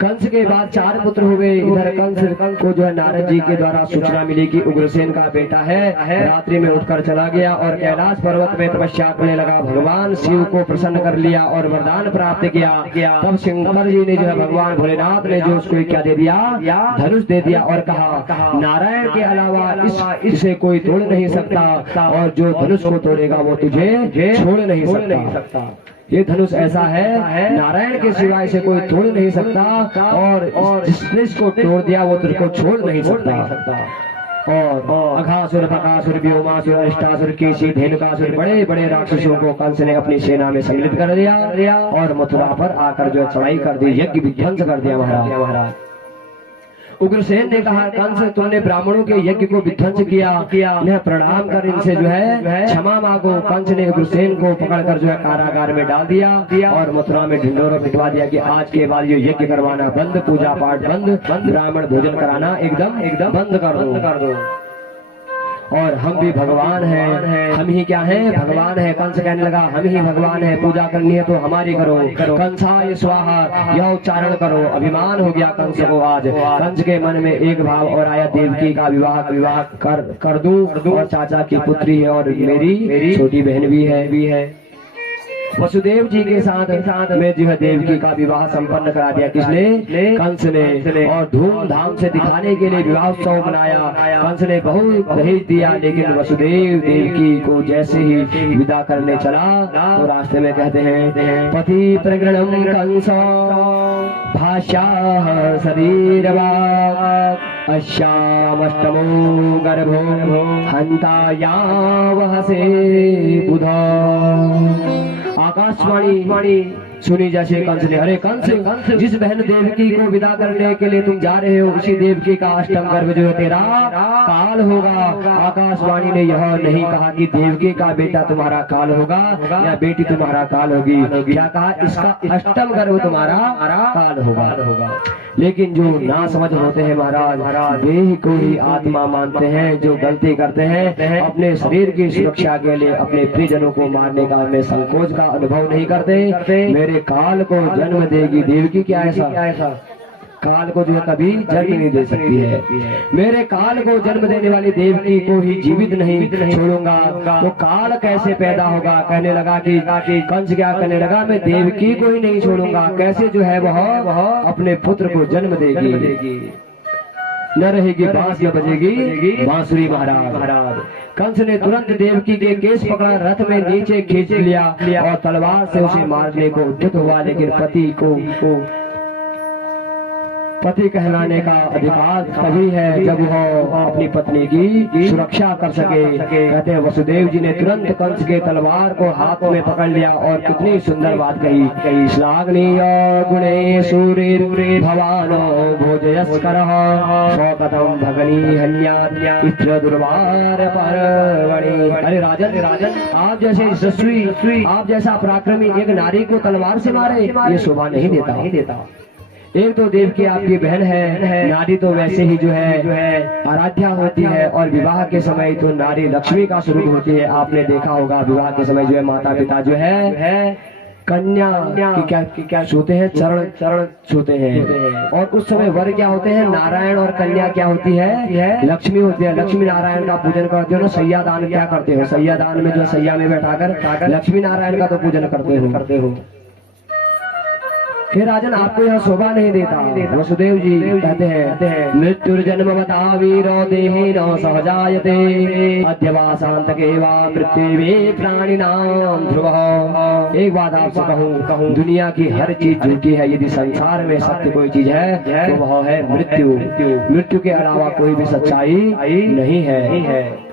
कंस के बाद 4 पुत्र हुए। इधर कंस को जो है नारद जी के द्वारा सूचना मिली कि उग्रसेन का बेटा है। रात्रि में उठकर चला गया और कैलाश पर्वत में तपस्या करने लगा। भगवान शिव को प्रसन्न कर लिया और वरदान प्राप्त किया। तब शंकर जी ने जो है भगवान भोलेनाथ ने जो उसको क्या दे दिया? धनुष दे दिया और कहा नारायण के अलावा इसे कोई तोड़ नहीं सकता और जो धनुष को तोड़ेगा वो तुझे छोड़ नहीं सकता। ये धनुष ऐसा है नारायण के सिवाय से कोई तोड़ नहीं सकता और जिसने इसको तोड़ दिया वो तुझको छोड़ नहीं सकता। और अघासुर, बकासुर, व्योमासुर, अष्टासुर, केशी, धेनुकासुर बड़े बड़े राक्षसों को कंस ने अपनी सेना में सम्मिलित कर दिया और मथुरा पर आकर जो चढ़ाई कर दी, यज्ञ विध्वंस कर दिया महाराज। उग्रसेन ने कहा कंस तुमने ब्राह्मणों के यज्ञ को विध्वंस किया, इन्हें प्रणाम कर इनसे जो है क्षमा मांगो। कंस ने उग्रसेन को पकड़कर जो है कारागार में डाल दिया और मथुरा में ढिंढोरा पिटवा दिया कि आज के बाद ये यज्ञ करवाना बंद, पूजा पाठ बंद, ब्राह्मण भोजन कराना एकदम बंद कर दो। और हम भी भगवान हैं। हम ही क्या हैं? भगवान है। कंस कहने लगा हम ही भगवान है, पूजा करनी है तो हमारी करो। कंसाय स्वाहा यह उच्चारण करो। अभिमान हो गया कंस को आज। कंस के मन में एक भाव और आया, देवकी का विवाह कर दूं, और चाचा की पुत्री है और मेरी छोटी बहन भी है। वसुदेव जी के साथ में जो है देवकी का विवाह संपन्न करा दिया। किसने? कंस ने। और धूमधाम से दिखाने के लिए विवाह उत्सव मनाया। कंस ने बहुत दहेज दिया, लेकिन वसुदेव देवकी को जैसे ही विदा करने चला तो रास्ते में कहते हैं पति प्रगणम कंस भाष्या शरीरवा अश्यामष्टमो गर्भो हंतायावहसे बुधा। आकाशवाणी सुनी जैसे कंस ने, अरे कंस जिस बहन देवकी को विदा करने के लिए तुम जा रहे हो, उसी देवकी का अष्टम गर्भ जो है तेरा काल होगा। आकाशवाणी ने यह नहीं कहा कि देवकी का बेटा तुम्हारा काल होगा या बेटी तुम्हारा काल होगी, क्या कहा? इसका अष्टम गर्भ तुम्हारा काल होगा। लेकिन जो ना समझ होते हैं महाराज, देह को ही आत्मा मानते हैं, जो गलती करते हैं अपने शरीर की सुरक्षा के लिए अपने प्रियजनों को मारने का में संकोच का अनुभव नहीं करते। मेरे काल को जन्म देगी देवकी, क्या ऐसा? काल को जो है कभी जन्म नहीं दे सकती है। मेरे काल को जन्म देने वाली देवकी को ही जीवित नहीं छोड़ूंगा तो काल कैसे पैदा होगा? कहने लगा कि कंस क्या कहने लगा, मैं देवकी को ही नहीं छोड़ूंगा, कैसे जो है वह अपने पुत्र को जन्म देगी? न रहेगी बांस न बजेगी बांसुरी महाराज। कंस ने तुरंत देवकी के केस पकड़ा, रथ में नीचे खींच लिया और तलवार से उसे मारने को उद्यत हुआ, लेकिन पति कहलाने का अधिकार तभी है जब वह अपनी पत्नी की सुरक्षा कर सके। कहते हैं वसुदेव जी ने तुरंत कंस के तलवार को हाथ में पकड़ लिया और कितनी सुंदर बात कही, श्लाघनीय गुणे सूर्य भवानो भोजयस्करः स्वकथम भगनी हन्या इत्र दुर्वार परवणि। अरे राजन, आप जैसे यशस्वी, आप जैसा पराक्रमी एक नारी को तलवार से मारे, ये शोभा नहीं देता। एक तो देवकी आपकी बहन है, नारी तो वैसे ही जो है आराध्या होती है, और विवाह के समय तो नारी लक्ष्मी का स्वरूप होती है। आपने देखा होगा विवाह के समय जो है माता पिता जो है कन्या की क्या छूते हैं? चरण छूते हैं। और उस समय वर क्या होते हैं? नारायण। और कन्या क्या होती है? लक्ष्मी होती है। लक्ष्मी नारायण का पूजन करते हो ना। सैया दान क्या करते हो? सैया दान में जो सैया में बैठाकर लक्ष्मी नारायण का तो पूजन करते हो। फिर राजन आपको यह शोभा नहीं देता। वसुदेव जी कहते हैं मृत्युर्जन्म बता वीरो देहे न सहजायते अध्यवासांत के वा मृत्यु प्राणिनाम ध्रुव। एक बात आपसे कहूँ, दुनिया की हर चीज झूठी है, यदि संसार में सत्य कोई चीज है तो वह है मृत्यु। मृत्यु के अलावा कोई भी सच्चाई नहीं है।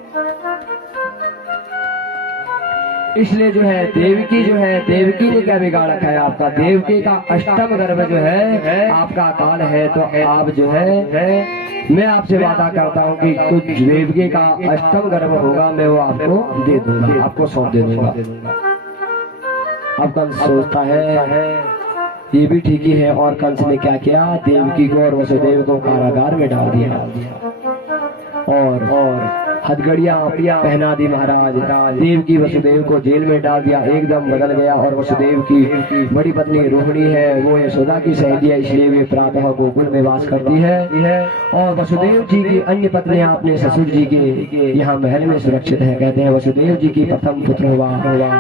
इसलिए जो है देवकी ने क्या बिगाड़ रखा है आपका? देवकी का अष्टम गर्भ जो है आपका काल है, तो आप जो है मैं आपसे वादा करता हूँ कि कुछ देवकी का अष्टम गर्भ होगा, मैं वो आपको दे दूंगा, आपको सौंप दे दूंगा। अब कंस सोचता है ये भी ठीक ही है, और कंस ने क्या किया? देवकी को और वसुदेव को कारागार में डाल दिया और हथगड़िया पहना दी महाराज। देवकी वसुदेव को जेल में डाल दिया, एकदम बदल गया। और वसुदेव की बड़ी पत्नी रोहिणी है, वो यशोदा की सहेली है, इसलिए वे प्रातः गोकुल में वास करती है। और वसुदेव जी की अन्य पत्नियां अपने ससुर जी के यहाँ महल में सुरक्षित है। कहते हैं वसुदेव जी की प्रथम पुत्र हुआ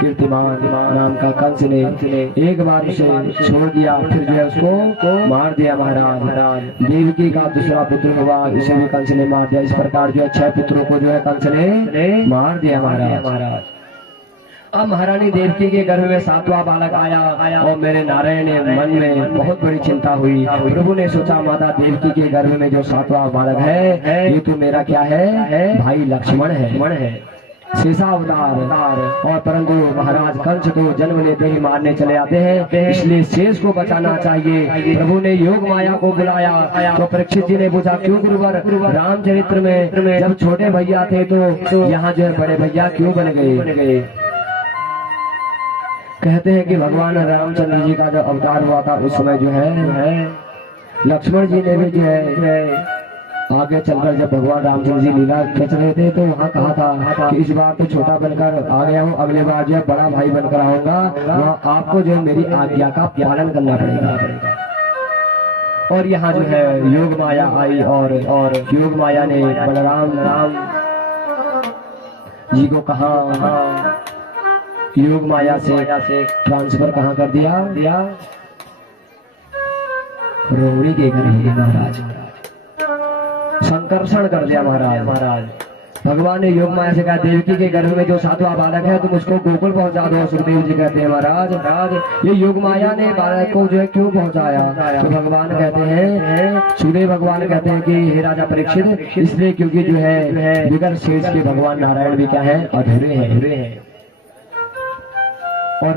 कीर्तिमान नाम का। कंस ने एक बार उसे छोड़ दिया, फिर जो है उसको मार दिया महाराज। देवकी का दूसरा पुत्र हुआ, इसे भी कंस ने मार दिया। इस प्रकार जो है 6 पुत्रों को जो है कंस ने मार दिया महाराज। अब महारानी देवकी के गर्भ में 7वां बालक आया और मेरे नारायण मन में बहुत बड़ी चिंता हुई। प्रभु ने सोचा माता देवकी के गर्भ में जो 7वां बालक है ये तो मेरा क्या है? भाई लक्ष्मण है। शेषावतार। और परंतु महाराज कंस को जन्म लेते ही मारने चले आते हैं, इसलिए शेष को बचाना चाहिए। प्रभु ने योग माया को बुलाया तो परीक्षित जी ने पूछा क्यों गुरुवर? रामचरित्र में जब छोटे भैया थे तो यहाँ जो है बड़े भैया क्यों बन गए? कहते हैं कि भगवान रामचंद्र जी का जो अवतार हुआ था उस समय जो है लक्ष्मण जी ने भी जो है आगे चलकर जब भगवान रामचंद्र जी लीला खींच रहे थे तो वहाँ कहा था कि इस बार तो छोटा बनकर आ गया हूँ, अगले बार जब बड़ा भाई बनकर आऊंगा वहाँ आपको जो है मेरी आज्ञा का पालन करना पड़ेगा। और यहाँ जो है योग माया आई और योग माया ने बलराम राम जी को कहा, योग माया से ट्रांसफर कहाँ कर दिया रोहिणी के घर में महाराज, संकर्षण कर दिया महाराज। भगवान ने योग माया से कहा देवकी के गर्भ में जो सातवां बालक है तुम उसको गोकुल पहुंचा दो। सुखदेव जी कहते हैं महाराज ये योग माया ने बालक को जो है क्यों पहुंचाया? तो भगवान कहते हैं, सुखदेव भगवान कहते हैं कि हे राजा परीक्षित, इसलिए क्योंकि जो है बिगर शेष के भगवान नारायण भी क्या है अधूरे हैं। और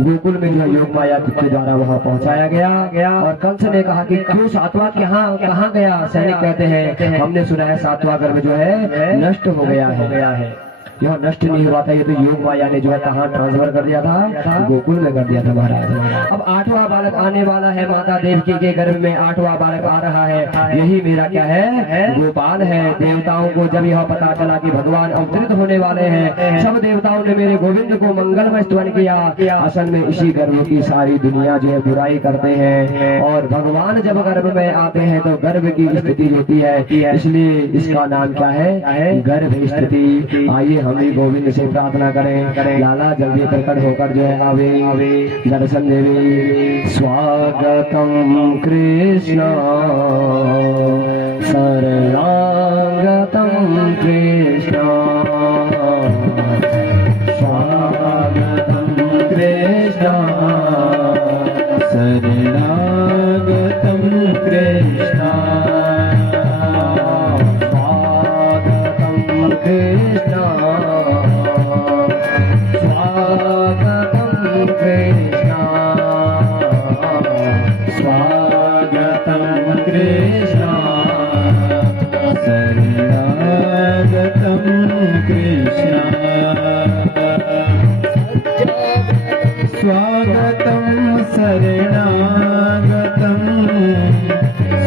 गोकुल में जो योग माया के द्वारा वहाँ पहुँचाया गया। और कंस ने कहा कि क्यों सातवां कहाँ गया? सैनिक कहते हैं हमने सुना है सातवां गर्भ जो है नष्ट हो गया है। यह नष्ट नहीं हुआ था, ये तो योग माया ने जो है कहाँ ट्रांसफर कर दिया था? गोकुल में कर दिया था महाराज। अब 8वां बालक आने वाला है, माता देवकी के गर्भ में 8वां बालक आ रहा है। यही मेरा क्या है गोपाल है। देवताओं को जब यह पता चला कि भगवान अवतरित होने वाले हैं, सब देवताओं ने मेरे गोविंद को मंगलमय स्तवन किया। असल में इसी गर्भ की सारी दुनिया जो है बुराई करते हैं, और भगवान जब गर्भ में आते हैं तो गर्भ की स्थिति होती है, इसलिए इसका नाम क्या है गर्भ स्थिति। आइए हम भी गोविंद से प्रार्थना करें, लाला जल्दी प्रकट होकर जो है आवे दर्शन देवे। स्वागतम कृष्ण शरणागतम कृष्ण, स्वागतम कृष्ण शरणागतम कृष्ण, स्वागतम कृष्ण स्वागतं शरणागतं,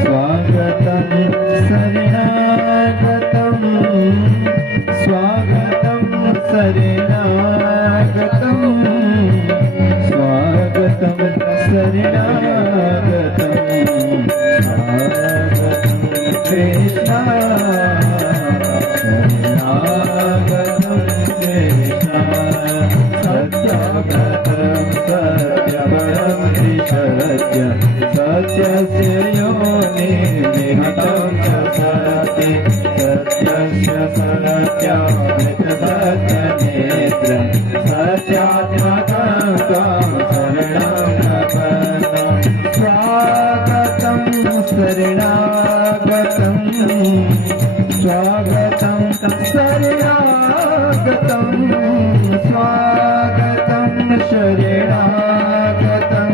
स्वागतं शरणागतं, स्वागतं शरणागतं, स्वागतं शरणागतं, स्वागतं कृष्ण शरणागतं कृष्ण, सत्यागतं सत्यवरं त्रिशरद्य, सत्यस्य योनिर्निहितं च सत्ये, सत्यस्य सत्यमृतसत्यनेत्रं, सत्यात्मकं त्वां शरणं प्रपन्नं। स्वागतं शरणागतं, स्वागतं शरणागतं, स्वागतं शरणागतं,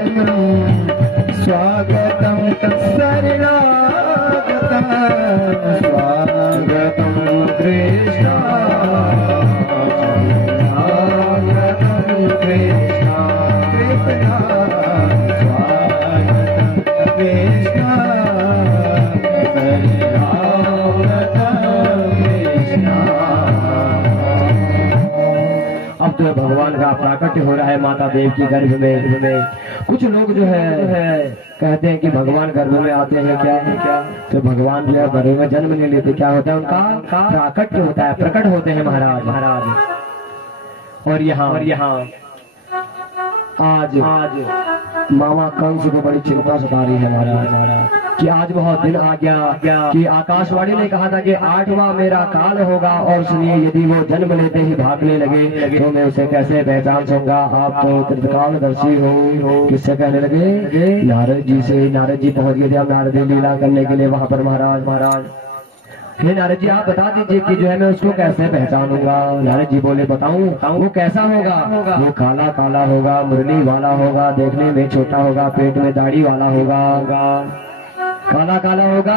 स्वागतं शरणागतं, स्वागतं कृष्ण शरणागतं कृष्ण, कृष्ण स्वागतं कृष्ण अब तो भगवान का प्राकट्य हो रहा है माता देव की गर्भ में। कुछ लोग जो है कहते हैं कि भगवान गर्भ में आते हैं क्या तो भगवान जो है गर्भ में जन्म नहीं लेते। क्या होता है उनका प्राकट्य होता है, प्रकट होते हैं महाराज। और यहाँ आज मामा कंस को बड़ी चिंता सता रही है महाराज कि आज बहुत दिन आ गया कि आकाशवाणी ने कहा था कि 8वां मेरा काल होगा, और सुनिए यदि वो जन्म लेते ही भागने लगे तो मैं उसे कैसे पहचान सकूंगा। आप तो त्रिकालदर्शी हो। किससे कहने लगे? नारद जी से। नारद जी पहुंच गए थे अब नारद लीला करने के लिए वहां पर महाराज हे नारद जी आप बता दीजिए कि जो है मैं उसको कैसे पहचानूंगा। नारद जी बोले बताऊं वो कैसा होगा? वो काला काला होगा, मुरली वाला होगा, देखने में छोटा होगा, पेट में दाढ़ी वाला होगा। काला काला होगा,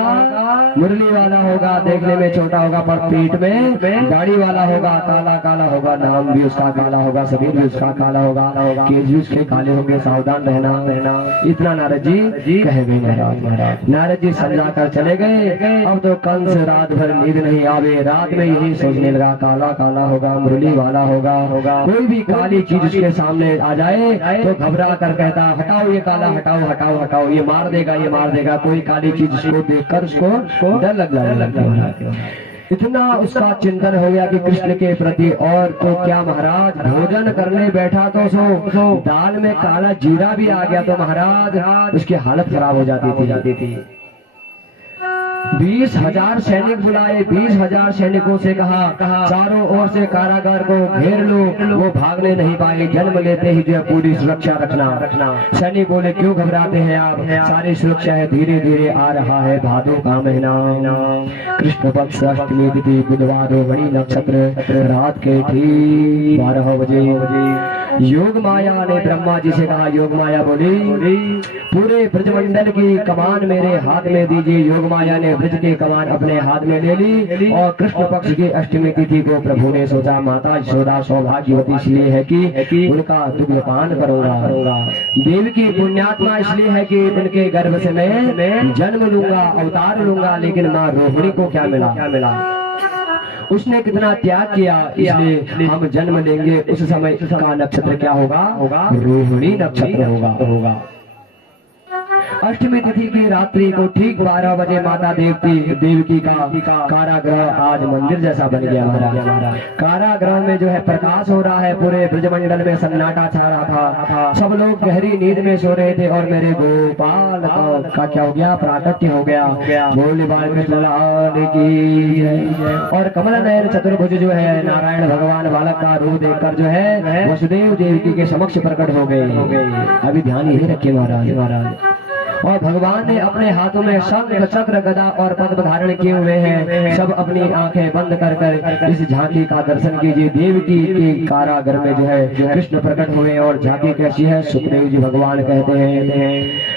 मुरली वाला होगा, देखने में छोटा होगा पर पीठ में दाढ़ी वाला होगा, काला काला होगा, नाम भी उसका काला होगा, शरीर भी उसका काला होगा, केस भी उसके काले होंगे, सावधान रहना रहना। इतना नारद जी कह गए महाराज। नारद जी समझा कर चले गए। अब तो कंस रात भर नींद नहीं आवे, रात में यही सोचने लगा काला काला होगा, मुरली वाला होगा। कोई भी काली चीज उसके सामने आ जाए तो घबरा कर कहता हटाओ ये काला, हटाओ हटाओ हटाओ, ये मार देगा ये मार देगा। कोई काली चीज को देखकर उसको डर लग जाने लगता है। इतना उसका चिंतन हो गया कि कृष्ण के प्रति। और तो क्या महाराज, भोजन करने बैठा तो सो दाल में काला जीरा भी आ गया तो महाराज उसकी हालत खराब हो जाती थी। 20,000 सैनिक बुलाए, 20,000 सैनिकों से कहा चारों ओर से कारागार को घेर लो। वो भागने नहीं पाए, जन्म लेते ही जो है पूरी सुरक्षा रखना। सैनिक बोले क्यों घबराते हैं आप, सारी सुरक्षा है, धीरे धीरे आ रहा है भादों का महीना। कृष्ण पक्ष अष्टमी तिथि बुधवार रोहिणी नक्षत्र रात के ठीक 12 बजे योग माया ने ब्रह्मा जी से कहा, योग माया बोली पूरे ब्रजमंडल की कमान मेरे हाथ में दीजिए। योग माया ने ब्रज की कमान अपने हाथ में ले ली। और कृष्ण पक्ष की अष्टमी तिथि को प्रभु ने सोचा माता यशोदा सौभाग्यवती इसलिए है कि उनका दुग्धपान करूंगा। देव की पुण्यात्मा इसलिए है कि उनके गर्भ से मैं जन्म लूंगा, अवतार लूंगा। लेकिन माँ रोहिणी को क्या मिला, उसने कितना त्याग किया, इसलिए हम जन्म लेंगे। उस समय उसका नक्षत्र क्या होगा, रोहिणी नक्षत्र होगा। अष्टमी तिथि की रात्रि को ठीक 12 बजे माता देवकी का कारागृह आज मंदिर जैसा बन गया महाराज। कारागृह में जो है प्रकाश हो रहा है, पूरे ब्रजमंडल में सन्नाटा छा रहा था। सब लोग गहरी नींद में सो रहे थे और मेरे गोपाल का क्या हो गया, प्राकट्य हो गया। बोले बाल कृष्ण लाल की। और कमल नयन चतुर्भुज जो है नारायण भगवान बालक का रूप देखकर जो है वसुदेव देवकी के समक्ष प्रकट हो गए। अभी ध्यान यही रखिए महाराज। और भगवान ने अपने हाथों में शंख चक्र गदा और पद्म धारण किए हुए हैं। सब अपनी आंखें बंद कर इस झांकी का दर्शन कीजिए। देवकी के कारागर में जो है कृष्ण प्रकट हुए। और झांकी कैसी है, सुखदेव जी भगवान कहते हैं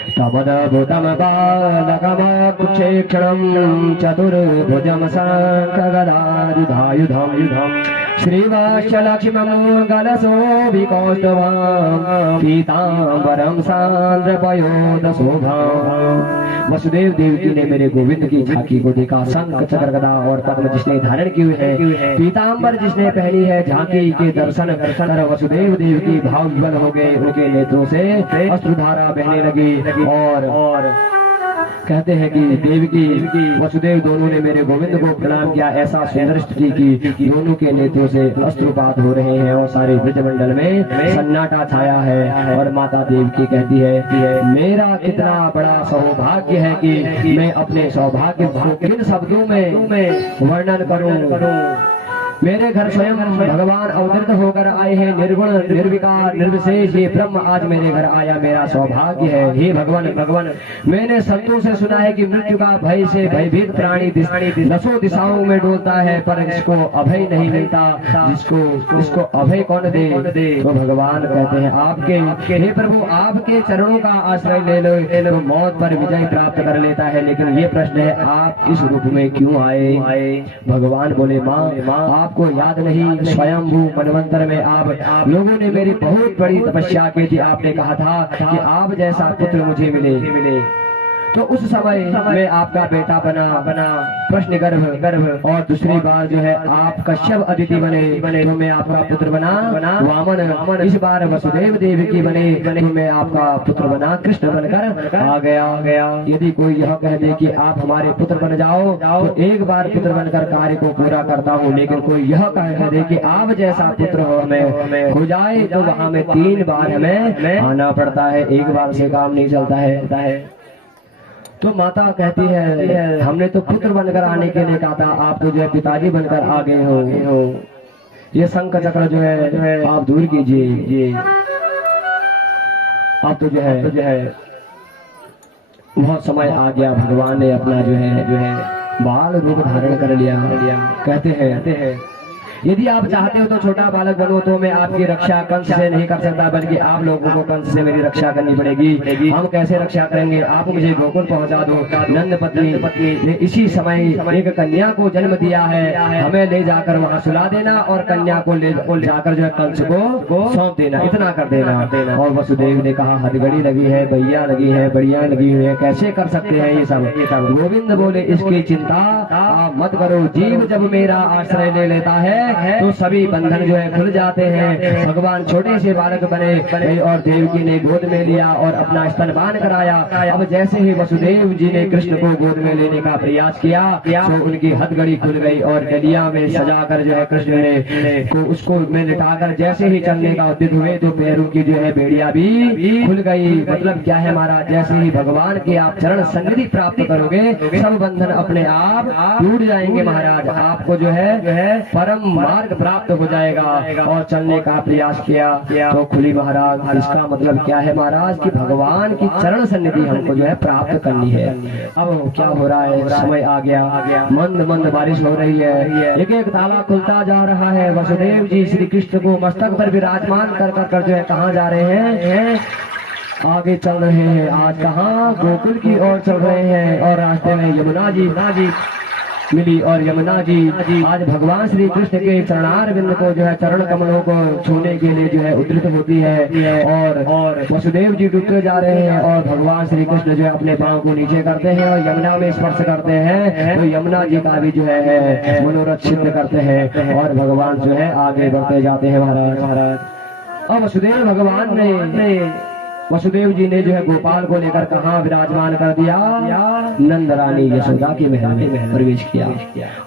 तमदभूतम बालकम कुक्षेक्षणम चतुर्भुजम शंख गदायुधम श्रीवात्सलक्ष्मं गलशोभिकौस्तुभं पीतांबरं सान्द्रपयोदशोभम्। वसुदेव देवकी ने मेरे गोविंद की झांकी को देखा। शंख चक्र गदा और पद्म जिसने धारण की हुई है, पीतांबर जिसने पहनी है, झांकी के दर्शन कर वसुदेव देवकी भाव विवल हो गए। उनके नेत्रों से अश्रुधारा बहने लगी। और कहते हैं कि देवकी वसुदेव दोनों ने मेरे गोविंद को प्रणाम किया। ऐसा सुंदर स्थिति की दोनों के नेत्रों से अश्रुपात हो रहे हैं और सारे ब्रजमंडल में सन्नाटा छाया है। और माता देवकी कहती है मेरा कितना बड़ा सौभाग्य है कि मैं अपने सौभाग्य को किन शब्दों में वर्णन करूं। मेरे घर स्वयं भगवान अवतरित होकर आए हैं, निर्गुण निर्विकार निर्विशेष ये ब्रह्म आज मेरे घर आया, मेरा सौभाग्य है। हे भगवान मैंने संतों से सुना है कि मृत्यु का भय से भयभीत प्राणी दसों दिशाओं में डोलता है, पर इसको अभय नहीं मिलता। इसको अभय कौन दे? तो भगवान कहते हैं आपके हे प्रभु आपके चरणों का आश्रय ले लो तो मौत पर विजय प्राप्त कर लेता है। लेकिन ये प्रश्न है आप इस रूप में क्यों आए? भगवान बोले माँ आपको याद नहीं, स्वयंभू मनवंतर में आप लोगों ने मेरी बहुत बड़ी तपस्या की थी। आपने कहा था कि आप जैसा पुत्र मुझे मिले। तो उस समय मैं आपका बेटा बना प्रश्न गर्भ। और दूसरी बार जो है आप कश्यप अदिति बने तो मैं आपका पुत्र बना वामन। इस बार वसुदेव देव की बने तो मैं आपका पुत्र बना कृष्ण बनकर आ गया। यदि कोई यह कह दे कि आप हमारे पुत्र बन जाओ तो एक बार पुत्र बनकर कार्य को पूरा करता हूँ। लेकिन कोई यह कह दे कि आप जैसा पुत्र हमें हो जाए तो वहाँ में 3 बार हमें आना पड़ता है, एक बार से काम नहीं चलता है। तो माता कहती है हमने तो पुत्र बनकर आने के लिए कहा था, आप तो जो है पिताजी बनकर आ गए हो। ये शंख चक्र जो है आप दूर कीजिए। आप तो जो है बहुत समय आ गया, भगवान ने अपना जो है बाल रूप धारण कर लिया। कहते हैं यदि आप चाहते हो तो छोटा बालक बनो, तो मैं आपकी रक्षा कंस से नहीं कर सकता, बल्कि आप लोगों को कंस से मेरी रक्षा करनी पड़ेगी। हम कैसे रक्षा करेंगे? आप मुझे गोकुल पहुंचा दो। नंद पत्नी ने इसी समय एक कन्या को जन्म दिया है, हमें ले जाकर वहाँ सुला देना और कन्या को ले जाकर जो है कंस को सौंप देना, इतना कर देना। और वसुदेव ने कहा हथगड़ी लगी है, भैया लगी है, बढ़िया लगी हुई है, कैसे कर सकते हैं ये सब? गोविंद बोले इसकी चिंता आप मत करो, जीव जब मेरा आश्रय ले लेता है तो सभी बंधन जो है खुल जाते हैं। भगवान छोटे से बालक बने और देवकी ने गोद में लिया और अपना स्तनपान कराया। अब जैसे ही वसुदेव जी ने कृष्ण को गोद में लेने का प्रयास किया तो उनकी हथगड़ी खुल गई और डलिया में सजाकर जो है कृष्ण ने को उसको में लिटाकर जैसे ही चलने का उद्यत हुए तो पैरों की जो है बेड़िया भी खुल गई। मतलब क्या है महाराज, जैसे ही भगवान के आप चरण संगति प्राप्त करोगे सब बंधन अपने आप टूट जाएंगे महाराज, आपको जो है परम मार्ग प्राप्त हो जाएगा। और चलने का प्रयास किया तो खुली महाराज। इसका मतलब क्या है महाराज कि भगवान की चरण सन्निधि हमको जो है प्राप्त करनी है। अब क्या हो रहा है, समय आ गया, मंद मंद बारिश हो रही है, एक एक ताला खुलता जा रहा है। वसुदेव जी श्री कृष्ण को मस्तक पर विराजमान कर जो है कहाँ जा रहे हैं? आगे चल रहे हैं। आज कहाँ? गोकुल की ओर चल रहे हैं और रास्ते में यमुना जी मिली और यमुना जी आज भगवान श्री कृष्ण के चरणार बिंद को जो है चरण कमलों को छूने के लिए जो है उद्धृत होती है और वसुदेव जी डूबते जा रहे हैं और भगवान श्री कृष्ण जो है अपने पांव को नीचे करते हैं और यमुना में स्पर्श करते हैं तो यमुना जी का भी जो है मनोरथ सिद्ध करते हैं और भगवान जो है आगे बढ़ते जाते हैं महाराज। और वसुदेव जी ने जो है गोपाल को लेकर कहाँ विराजमान कर दिया? नंद रानी यशोदा के महल में प्रवेश किया।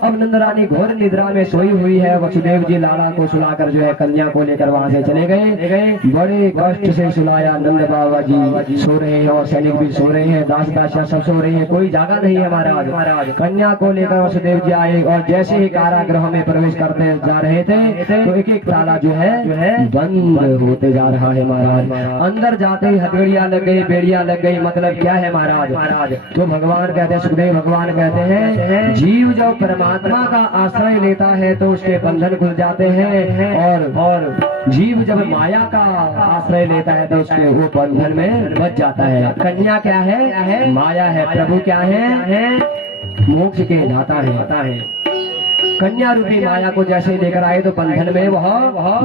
अब नंद रानी घोर निद्रा में सोई हुई है। वसुदेव जी लाला को सुलाकर जो है कन्या को लेकर वहाँ से चले गए। बड़े कष्ट से सुलाया। नंद बाबा जी सो रहे हैं और सैनिक भी सो रहे हैं, दास दासियां सब सो रही है, कोई जागा नहीं है महाराज। कन्या को लेकर वसुदेव जी आए और जैसे ही कारागृह में प्रवेश करते जा रहे थे तो एक एक ताला जो है बंद होते जा रहा है महाराज। अंदर जाते हथगड़ियां लग गई, बेड़ियां लग गई। मतलब क्या है महाराज? तो भगवान कहते हैं, सुखदेव भगवान कहते हैं जीव जब परमात्मा का आश्रय लेता है तो उसके बंधन खुल जाते हैं और जीव जब माया का आश्रय लेता है तो उसके वो बंधन में बच जाता है। कन्या क्या है? माया है। प्रभु क्या है? मोक्ष के दाता है। कन्या रूपी माया को जैसे लेकर आए तो बंधन में वह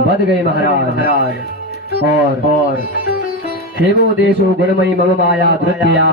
बध गई महाराज। और हेमो देशो गुणमयी मम माया धृत्या,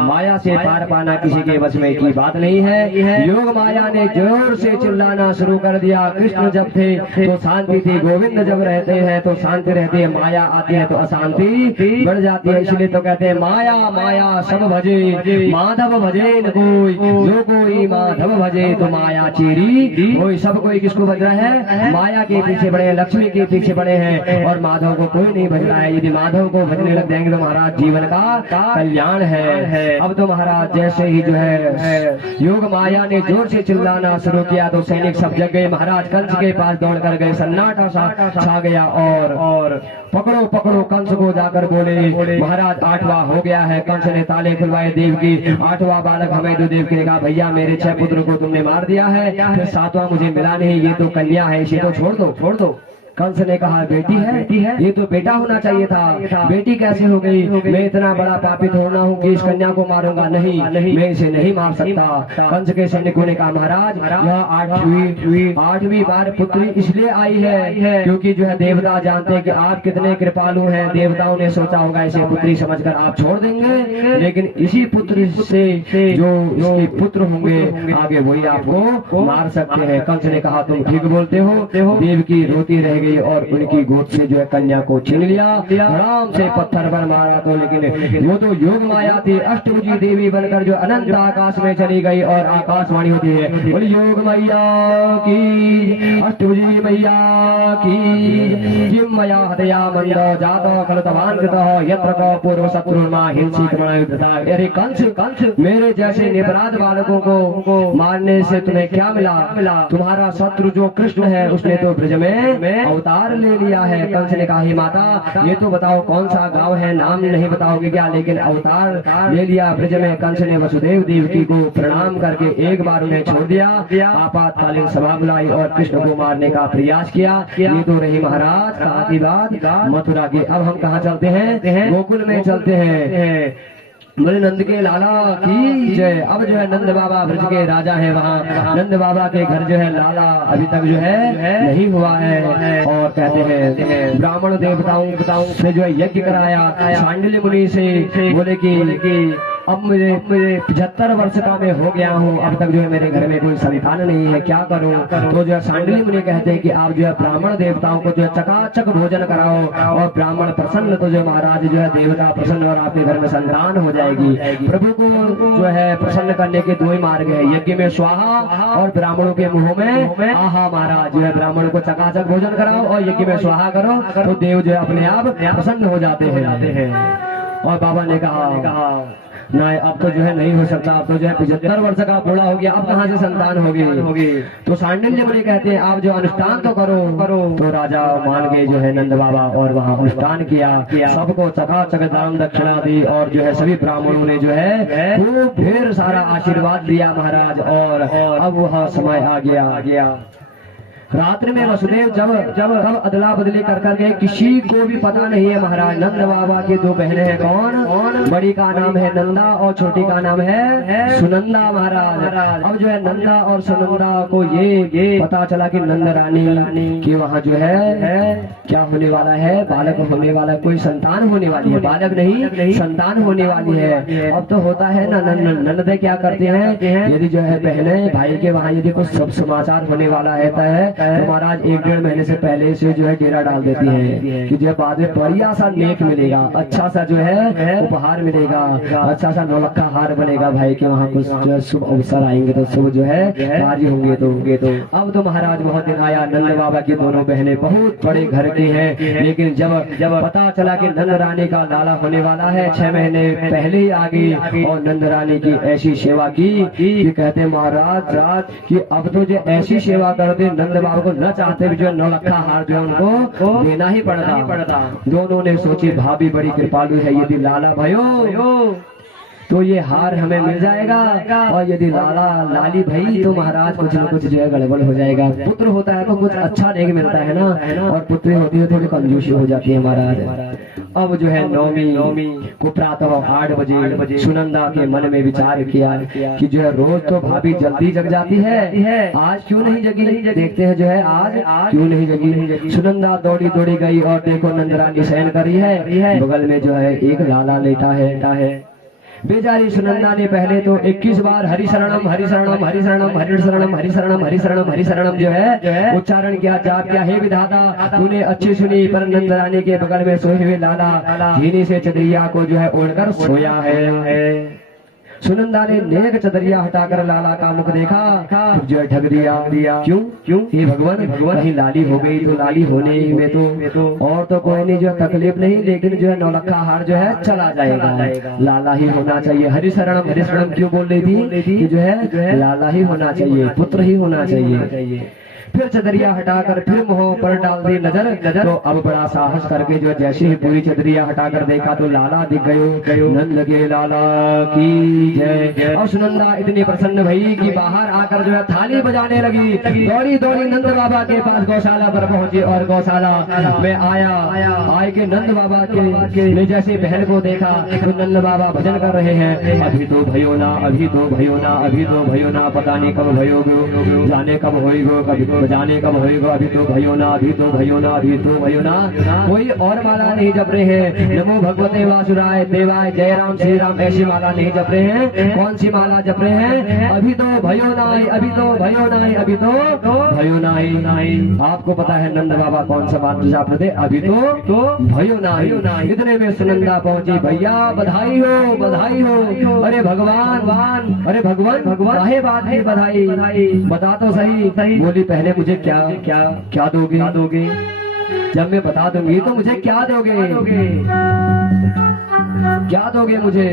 माया से पार पाना किसी के वश में की बात नहीं है। योग माया ने जोर से चिल्लाना शुरू कर दिया। कृष्ण जब थे तो शांति थी, गोविंद जब रहते हैं तो शांति रहती है, माया आती है तो अशांति बढ़ जाती है। इसलिए तो कहते हैं माया माया सब भजे, माधव भजे न कोई, जो कोई माधव भजे तो माया चीरी कोई। सब कोई किसको भज रहा है? माया के पीछे बड़े, लक्ष्मी के पीछे बड़े हैं और माधव को कोई नहीं भज रहा है। यदि माधव को भजने लग देंगे तो महाराज जीवन का कल्याण है। अब तो महाराज जैसे ही जो है योग माया ने जोर से चिल्लाना शुरू किया तो सैनिक सब जग गए महाराज। कंस के पास दौड़ कर गए, सन्नाटा छा गया और पकड़ो पकड़ो कंस को जाकर बोले महाराज 8वां हो गया है। कंस ने ताले खुलवाए। देव की 8वां बालक हमें तो देव ने कहा भैया मेरे 6 पुत्र को तुमने मार दिया है, फिर 7वां मुझे मिला नहीं, ये तो कन्या है, इसे तो छोड़ दो। कंस ने कहा बेटी है, ये तो बेटा होना चाहिए था, बेटी कैसे हो गई? मैं इतना बड़ा पापी थोड़ा हूँ कि इस कन्या को मारूंगा? नहीं, मैं इसे नहीं मार सकता। कंस के सैनिकों ने कहा महाराज यह 8वीं बार पुत्री इसलिए आई है क्योंकि जो है देवता जानते हैं कि आप कितने कृपालु हैं। देवताओं ने सोचा होगा इसे पुत्री समझकर आप छोड़ देंगे, लेकिन इसी पुत्र से जो इसके पुत्र होंगे आगे वही आपको मार सकते हैं। कंस ने कहा तुम ठीक बोलते हो। देव की रोती रह गई और उनकी गोद से जो है कन्या को छीन लिया, आराम से पत्थर पर मारा। तो लेकिन वो तो योग माया थी, अष्टभुजी देवी बनकर जो अनंत आकाश में चली गई और आकाशवाणी होती है बोली योग मैया की, अष्टभुजी मैया की। जिम मया हतया मंद जातो खलतवान कृतः यत्र को पूर्व शत्रुर्मा हिंसी क्रमणा। अरे कंस, मेरे जैसे निपराध बालकों को मारने से तुम्हें क्या मिला? तुम्हारा शत्रु जो कृष्ण है उसने तो ब्रज में अवतार ले लिया है। कंस ने कहा, हे माता ये तो बताओ कौन सा गांव है, नाम नहीं बताओगे क्या? लेकिन अवतार ले लिया ब्रज में। कंस ने वसुदेव देवकी को प्रणाम करके एक बार उन्हें छोड़ दिया। आपातकालीन सभा बुलाई और कृष्ण को मारने का प्रयास किया। ये तो रही महाराज कहा की बात मथुरा की। अब हम कहाँ चलते हैं? गोकुल में चलते हैं। बोले नंद के लाला की जय। अब जो है नंद बाबा ब्रज के राजा है, वहाँ नंद बाबा के घर जो है लाला अभी तक जो है नहीं हुआ है। और कहते हैं ब्राह्मण देवताओं से जो है यज्ञ कराया शांडिल्य मुनि से। बोले कि अब मुझे 75 वर्ष का मैं हो गया हूँ, अब तक जो है मेरे घर में कोई संतान नहीं है, क्या करूँ? तो जो है शांडिल्य मुनि कहते हैं कि आप जो है ब्राह्मण देवताओं को जो है चकाचक भोजन कराओ और ब्राह्मण प्रसन्न तो जो महाराज जो है देवता प्रसन्न और आपके घर में संतान हो जाएगी। प्रभु को जो है प्रसन्न करने के दो ही मार्ग है, यज्ञ में स्वाहा और ब्राह्मणों के मुंह में आहा। महाराज जो है ब्राह्मण को चकाचक भोजन कराओ और यज्ञ में स्वाहा करो तो देव जो है अपने आप प्रसन्न हो जाते हैं। और बाबा ने कहा नहीं, अब तो जो है नहीं हो सकता, अब तो जो है 75 वर्ष का बूढ़ा हो गया, अब कहाँ से संतान होगी? तो शांडिल्य मुनि कहते हैं आप जो अनुष्ठान तो करो। तो राजा मान गए जो है नंद बाबा और वहाँ अनुष्ठान किया। सबको चकाचक दान दक्षिणा दी और जो है सभी ब्राह्मणों ने जो है खूब ढेर सारा आशीर्वाद दिया महाराज। और अब वह समय आ गया। रात्रि में वसुदेव जब कब अदला बदली कर करके किसी को भी पता नहीं है महाराज। नंद बाबा की दो बहनें हैं, कौन? बड़ी का नाम है नंदा और छोटी का नाम है सुनंदा महाराज। अब जो है नंदा और सुनंदा को ये पता चला कि नंद रानी की वहाँ जो है क्या होने वाला है, बालक होने वाला, कोई संतान होने वाली है, बालक नहीं संतान होने वाली है। अब तो होता है ना नंद क्या करते हैं, यदि जो है बहने भाई के वहाँ यदि कुछ सब समाचार होने वाला है तो महाराज 1-1.5 महीने से पहले से जो है डेरा डाल देती है कि जो बाद में बढ़िया सा नेक मिलेगा, अच्छा सा जो है उपहार मिलेगा, अच्छा सा नौलखा हार बनेगा भाई के वहाँ कुछ जो है शुभ अवसर आएंगे तो शुभ जो है कार्य होंगे तो अब तो महाराज बहुत दिन आया। नंद बाबा की दोनों बहनें बहुत बड़े घर की हैं, लेकिन जब पता चला कि नंद रानी का लाला होने वाला है 6 महीने पहले ही आ गई और नंद रानी की ऐसी सेवा की कि कहते महाराज कि अब तो जो ऐसी सेवा करते नंद बाबा को न चाहते भी जो 9 लखा हार जो उनको देना ही पड़ता। दोनों ने सोची भाभी बड़ी कृपालु है, यदि लाला भयो तो ये हार हमें मिल जाएगा और यदि लाला लाली भई तो महाराज कुछ न कुछ जो है गड़बड़ हो जाएगा। पुत्र होता है तो कुछ अच्छा नहीं मिलता है ना, और पुत्री होती है थोड़ी कंजूसी हो जाती है महाराज। अब जो है नौमी को प्रातः 8 बजे सुनंदा के मन में विचार किया कि जो है रोज तो भाभी जल्दी जग जाती है, आज क्यों नहीं जगी? देखते हैं जो है आज क्यों नहीं जगी। सुनंदा दौड़ी गई और देखो नंदरानी शयन करी है, बगल में जो है एक लाला लेटा है। बेचारी सुनंदा ने पहले तो 21 बार हरि शरणम हरि शरणम हरि शरणम हरि शरणम हरि शरणम हरि शरणम हरि शरणम जो है उच्चारण किया, जाप किया। हे विधाता तूने अच्छी सुनी, पर नंद रानी के बगल में सोए हुए लाला झीनी से चदरिया को जो है ओढ़कर सोया है। सुनंदा ने नेक चदरिया हटाकर लाला का मुख देखा, जो है ढक दिया। क्यों हे भगवान कहीं लाली हो गई तो लाली होने में तो और तो कोई नहीं जो तकलीफ नहीं, लेकिन जो है 9 लखा हार जो है चला जाएगा, लाला ही होना चाहिए। हरि शरणम क्यों बोल रही थी कि जो है लाला ही होना चाहिए, पुत्र ही होना चाहिए। फिर चदरिया हटाकर फिर मुंह पर डाल दी नजर, तो अब बड़ा साहस करके जो जैसे ही पूरी चदरिया हटाकर देखा तो लाला दिख गयो। नंद के लाला की जय। और सुनंदा इतनी प्रसन्न भई कि बाहर आकर जो है थाली बजाने लगी। दौड़ी नंद बाबा के पास गौशाला पर पहुंची और गौशाला में आए के नंद बाबा के ने जैसे बहन को देखा तो नंद बाबा भजन कर रहे हैं, अभी तो भयो ना, अभी तो भयो ना, अभी तो भयो ना, पता नहीं कब भयोगो, जाने कब होएगो, कभी जाने कब होएगा, अभी तो भयो ना, अभी तो भयो ना, अभी तो भयो ना। कोई और माला नहीं जप रहे हैं, नमो भगवते वासुराय देवाय जय राम श्री राम, ऐसी माला नहीं जप रहे हैं। कौन सी माला जप रहे हैं? अभी तो भयो नाई, अभी तो भयो नाई, अभी तो भयो नाई। आपको पता है नंद बाबा कौन सा माला जप रहे थे? अभी तो भयो नाई। इतने में सुनंदा पहुंची, भैया बधाई हो। अरे भगवान, अरे भगवान काहे बात है बधाई, बता तो सही। बोली पहले मुझे क्या दोगे? जब मैं बता दूंगी तो मुझे क्या दोगे? क्या दोगे मुझे?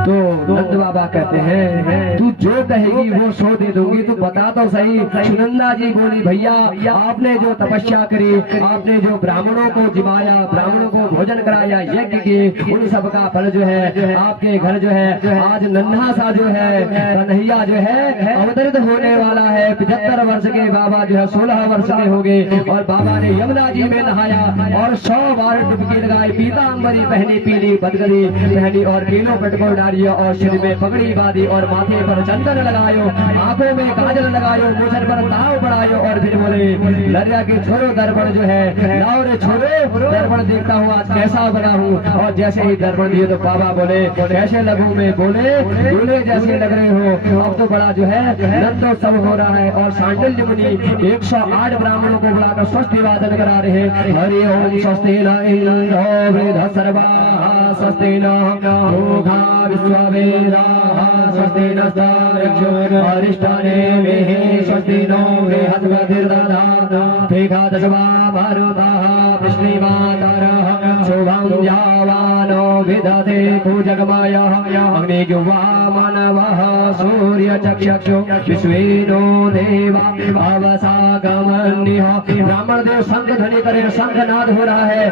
तो नंद बाबा कहते हैं तू जो कहेगी वो सो दे दूंगी, तू बता तो सही। सुनंदा जी बोली भैया आपने जो तपस्या करी, आपने जो ब्राह्मणों को जिमाया, ब्राह्मणों को भोजन कराया, यज्ञ किए, उन सब का फल जो है आपके घर जो है आज नन्हा सा जो है कन्हैया जो है अवतरित होने वाला है। 75 वर्ष के बाबा जो है 16 वर्ष के हो गए और बाबा ने यमुना जी में नहाया और 100 बार डुबकी लगाई, पीतांबरी पहनी, पीली बदगली पहनी और पीलो पटको डालियो और सिर में पगड़ी बांधी और माथे पर चंदन लगायो, आंखों में काजल लगायो, मुझर पर ताव बढ़ायो और फिर बोले लड़िया के छोरो दर्पण जो है लाओ रे छोरो दर्पण देखता हूँ आज कैसा बना हूँ। और जैसे ही दर्पण दिए तो बाबा बोले कैसे लगूं मैं? बोले बोले जैसे लग रहे हो। अब तो बड़ा जो है नंदोत्सव हो रहा है और सांडिल्य मुनि 108 ब्राह्मणों को बुलाकर स्वस्ति वादन करा रहे हैं। हरि ओम स्वस्ति न इंद्रो वृद्धसर्वाः स्वस्ति न घोघा विश्ववेदाः स्वस्ति नस्तारक्षो अरिष्टानेमिः स्वस्ति नो बृहस्पतिर्दधातु एकादशवा मरुतः वृष्णिमातरः शुभं यावानो विदधे पूजकमयः अग्निजुवा मानवः सूर्यचक्षुषु विश्वेनो देवा अवसागमन्यः। ब्राह्मण देव शंख ध्वनि करे, शंखनाद हो रहा है,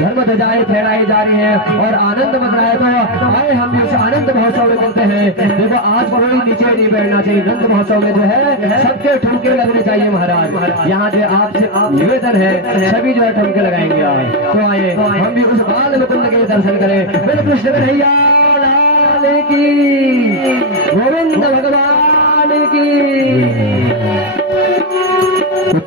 धर्म ध्वजाएं फहराई जा रही है और आनंद मच रहा है। तो आए हम भी उस आनंद महोत्सव में चलते हैं। देखो आज कोई नीचे नहीं बैठना चाहिए, नंद महोत्सव में जो है सबके ठुमके लगने चाहिए महाराज। यहाँ जो आपसे आप निवेदन है सभी जो है ठुमके लगाएंगे आज। तो आए हम भी उस बाल मुकुंद के दर्शन करें। बिल कृष्ण कन्हैया लाल की, गोविंद भगवान की।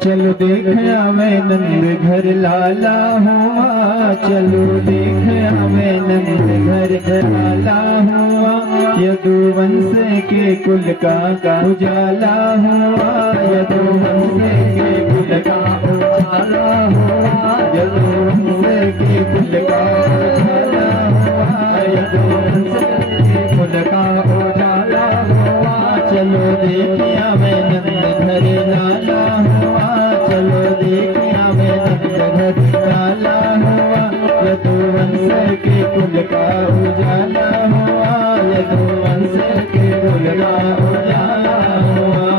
चलो देख आवे नंद घर लाला हुआ, चलो देख आवे नंद घर लाला हुआ, यदुवंश के कुल का उजाला हुआ, यदुवंश के कुल का उजाला हुआ, यदुवंश के कुल का उजाला हुआ, यदुवंश के कुल का उजाला हुआ। चलो देख आवे नंद घर लाला हुआ, चलो देख आवे नंद घर लाला हुआ, यदुवंश के कुल का उजाला हुआ, यदुवंश के कुल का उजाला हुआ।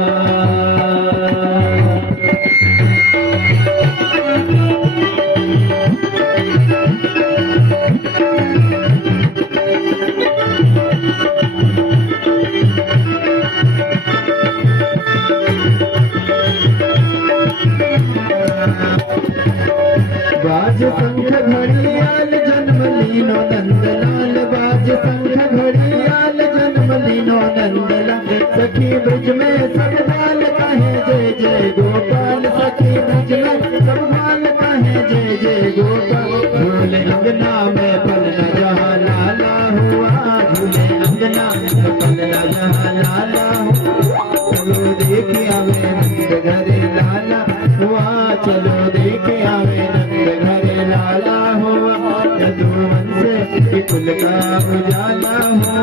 बाज संख घड़ियाल जन्म लीनो नंदलाल, बाज संख घड़ियाल जन्म लीनो नंदलाल, सखी ब्रज में सब बाल कहे जय जय गोपाल, सखी ब्रज में सब बाल कहे जय जय गोपाल। झूले अंगना में पलना जहाँ लाला हुआ, झूले अंगना में पलना जहाँ लाला हुआ, चलो देख आवे नंद घरे लाला हुआ, चलो देख आवे नंद घरे लाला हुआ, यदुवंश के कुल का उजाला हुआ,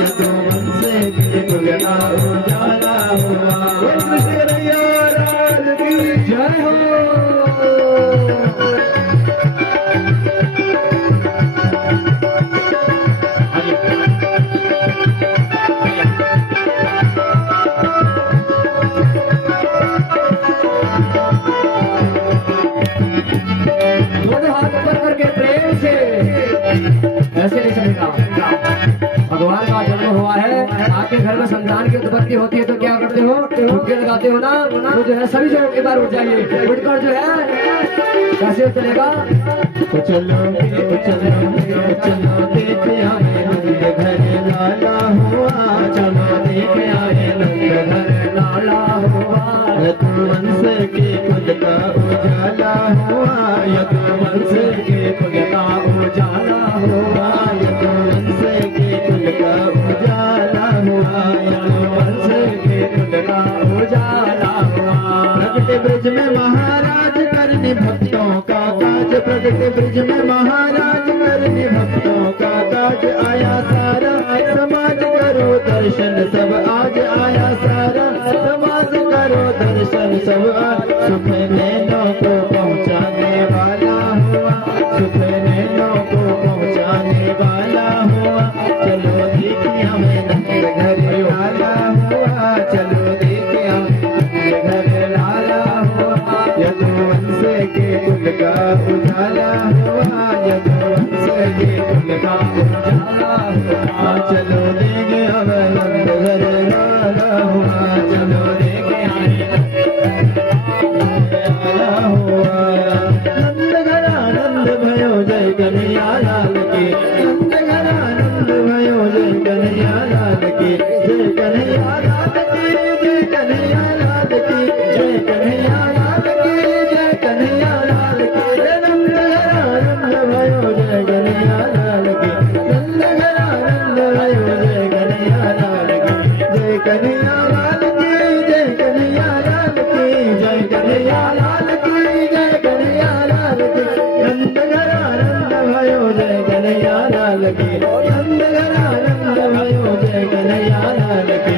यदुवंश के कुल का उजाला हुआ। जय हो। ऐसे नहीं चलेगा। भगवान का जन्म हुआ है, आपके घर में संतान की उत्पत्ति होती है तो क्या करते हो? ठुमके लगाते हो ना, तो जो है सभी जो एक बार उठ जाइए, उठकर जो है कैसे चलेगा? तो चलो देख आए नंद घर लाला हुआ, चलो देख आए नंद घर लाला हुआ, यदुवंश के कुल का उजाला हुआ, यदुवंश के कुल का उजाला हुआ, यदुवंश के कुल का उजाला हुआ, यदुवंश के कुल का उजाला हुआ। प्रगट ब्रज में महाराज करने भक्तों का काज, प्रगट ब्रज में महाराज करने भक्तों का काज, आया सारा समाज करो दर्शन सब आज, आया सारा समाज करो दर्शन सब आज। सुख नैनों को पहुँचाने वाला हुआ, सुख नैनों को पहुँचाने वाला चलो देखे अब नंद घर लाला हुआ, चलो देखे आला हुआ। नंद घर आनंद भयो जय कन्हैया लाल की, नंद घर आनंद भयो जय कन्हैया लाल की, जय कन्हैया लाल की, जय कन्हैया लाल की, जय कन्हैया लाल की, जय कन्हैया लाल की। नंद घर आनंद भयो जय कन्हैया लाल की, नंद घर आनंद भयो जय कन्हैया लाल की, जय कन्हैया लाल की, जय कन्हैया लाल की, जय कन्हैया लाल की, जय कन्हैया लाल की। नंद घर आनंद भयो जय कन्हैया लाल की, नंद घर आनंद भयो जय कन्हैया लाल की।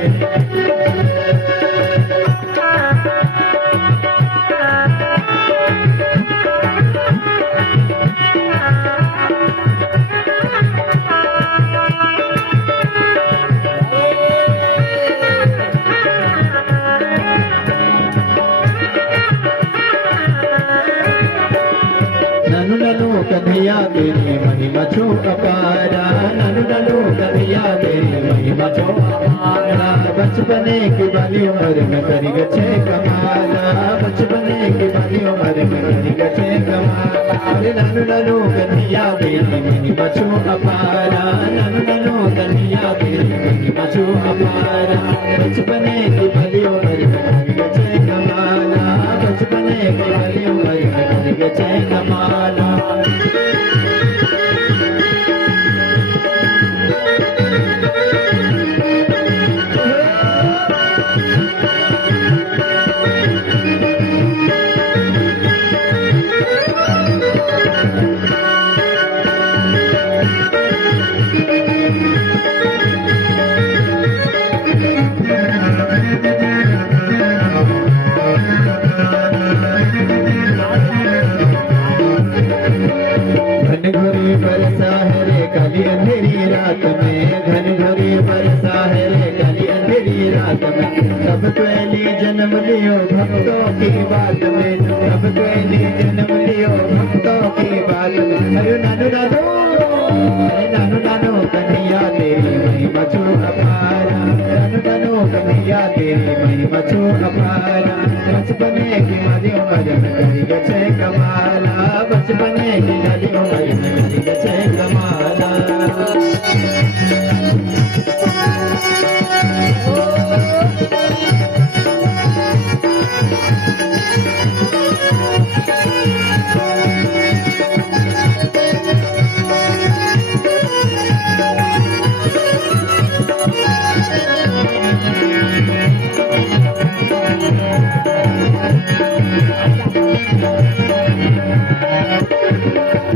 ननु ननु कन्हैया तेरी महिमा छो अपारा, ननु ननु कन्हैया तेरी महिमा छो अपारा। बचपने की बाली उम्र में करी गछे कमाला, बचपने की बाली उम्र में करी गछे कमाला। अरे ननु ननु कन्हैया तेरी महिमा छो अपारा, ननु ननु कन्हैया तेरी महिमा छो अपारा। बचपने की बाली उम्र में करी गछे कमाला, बचपने की बाली उम्र में करी गछे कमाला। घन घोरी बरसा है रे काली अंधेरी रात में, घन घोरी बरसा है रे काली अंधेरी रात में। सब कोयली जन्म लियो भक्तों की बात में, सब कोयली जन्म लियो भक्तों की बात में। अरे नानू नानू, अरे नानू नानू कन्हैया तेरी महिमा छो अपारा, नानू नानू कन्हैया तेरी महिमा छो अपारा। बचपने की बाली उम्र में करी गछे कमाला, बचपने की बाली उम्र में करी गछे कमाला।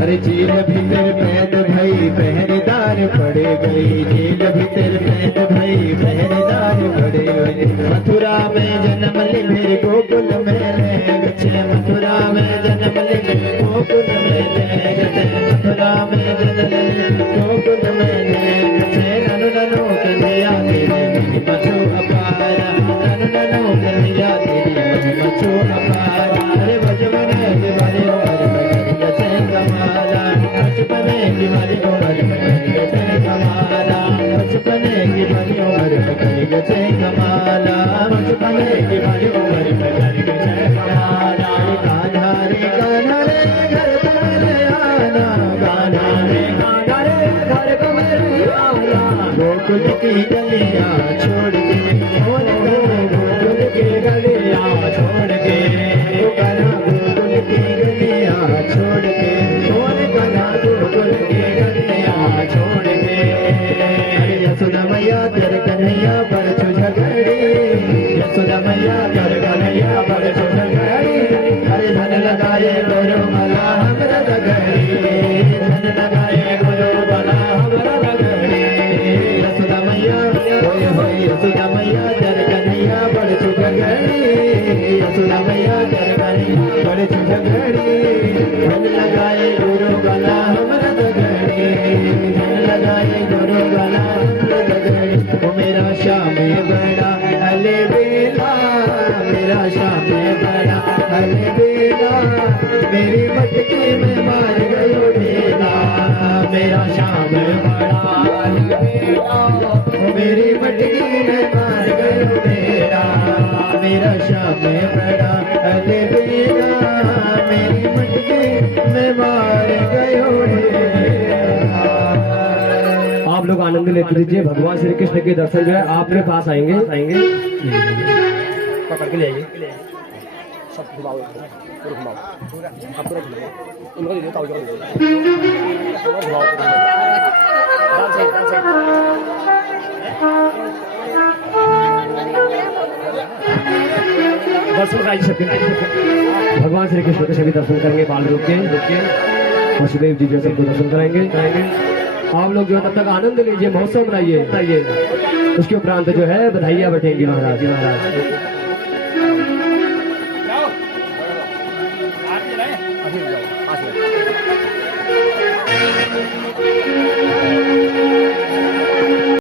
अरे जेल भीतर कैद भई पहरेदार पड़े गई, जेल भीतर कैद भई पहरेदार पड़े गई। मथुरा में जन्म ले मेरे गोकुल में ले गए, मथुरा में जन्म ले मेरे गोकुल में ले गए, मथुरा में जन्म ले गोकुल में ले गए। ननु ननु कन्हैया तेरी महिमा छो अपारा, ननु ननु कन्हैया तेरी महिमा छो अपारा। अरे बचपने की बाली उम्र में करी गछे कमाला, बचपने की बाली उम्र में करी गछे कमाला, बचपने की बाली उम्र में करी गछे कमाला, बचपने की बाली उम्र में करी गछे कमाला। कान्हा रे कान्हा रे घर को मेरे आना, कान्हा रे कान्हा रे घर को मेरे आना। गोकुल की गलियां छोड़ के, गोकुल की गलियां छोड़ के, कान्हा गोकुल की गलियां छोड़ के, कान्हा गोकुल की गलियां छोड़ के। अरे यशोदा मैया तेरे कन्हैया पर छो झगड़ी, यशोदा मैया तेरे कन्हैया पर छो झगड़ी। अरे धन लगाए गुरु मला हमरा लगड़ी, धन लगाए गुरु मला हमरा लगड़ी। यशोदा मैया होय होय यशोदा मैया तेरे कन्हैया पर छो झगड़ी, यशोदा मैया तेरे कन्हैया पर छो झगड़ी। धन लगाए गुरु मला हमरा लगड़ी, धन लगाए गुरु मला हमरा लगड़ी। ओ मेरा श्याम बड़ा हले बेला, मेरा श्याम बड़ा हले बेला, मेरी मटकी में मार गयो ढेला, मेरा श्याम बड़ा अलबेला, मेरी मटकी में मार गयो मेरा, मेरा श्याम बड़ा अलबेला, मेरी मटकी में मार गयो मेरा। आप लोग आनंद लेते लीजिए। भगवान श्री कृष्ण के दर्शन जो है आपके पास आएंगे पकड़ के ले आइए। सब घुमाओ, पूरा घुमाओ, आप पूरा घुमाओ, इनको दे दो, ताऊ जी को दे दो, घुमाओ, डांस है, डांस है। दर्शन कराइए सबके, भगवान श्री कृष्ण के सभी दर्शन करेंगे। बाल रूप के वसुदेव जी जैसे दर्शन कराएंगे। आप लोग जो तब तक आनंद लीजिए, महोत्सव मनाइए। उसके उपरांत जो है बधाइयाँ बटेंगी महाराज।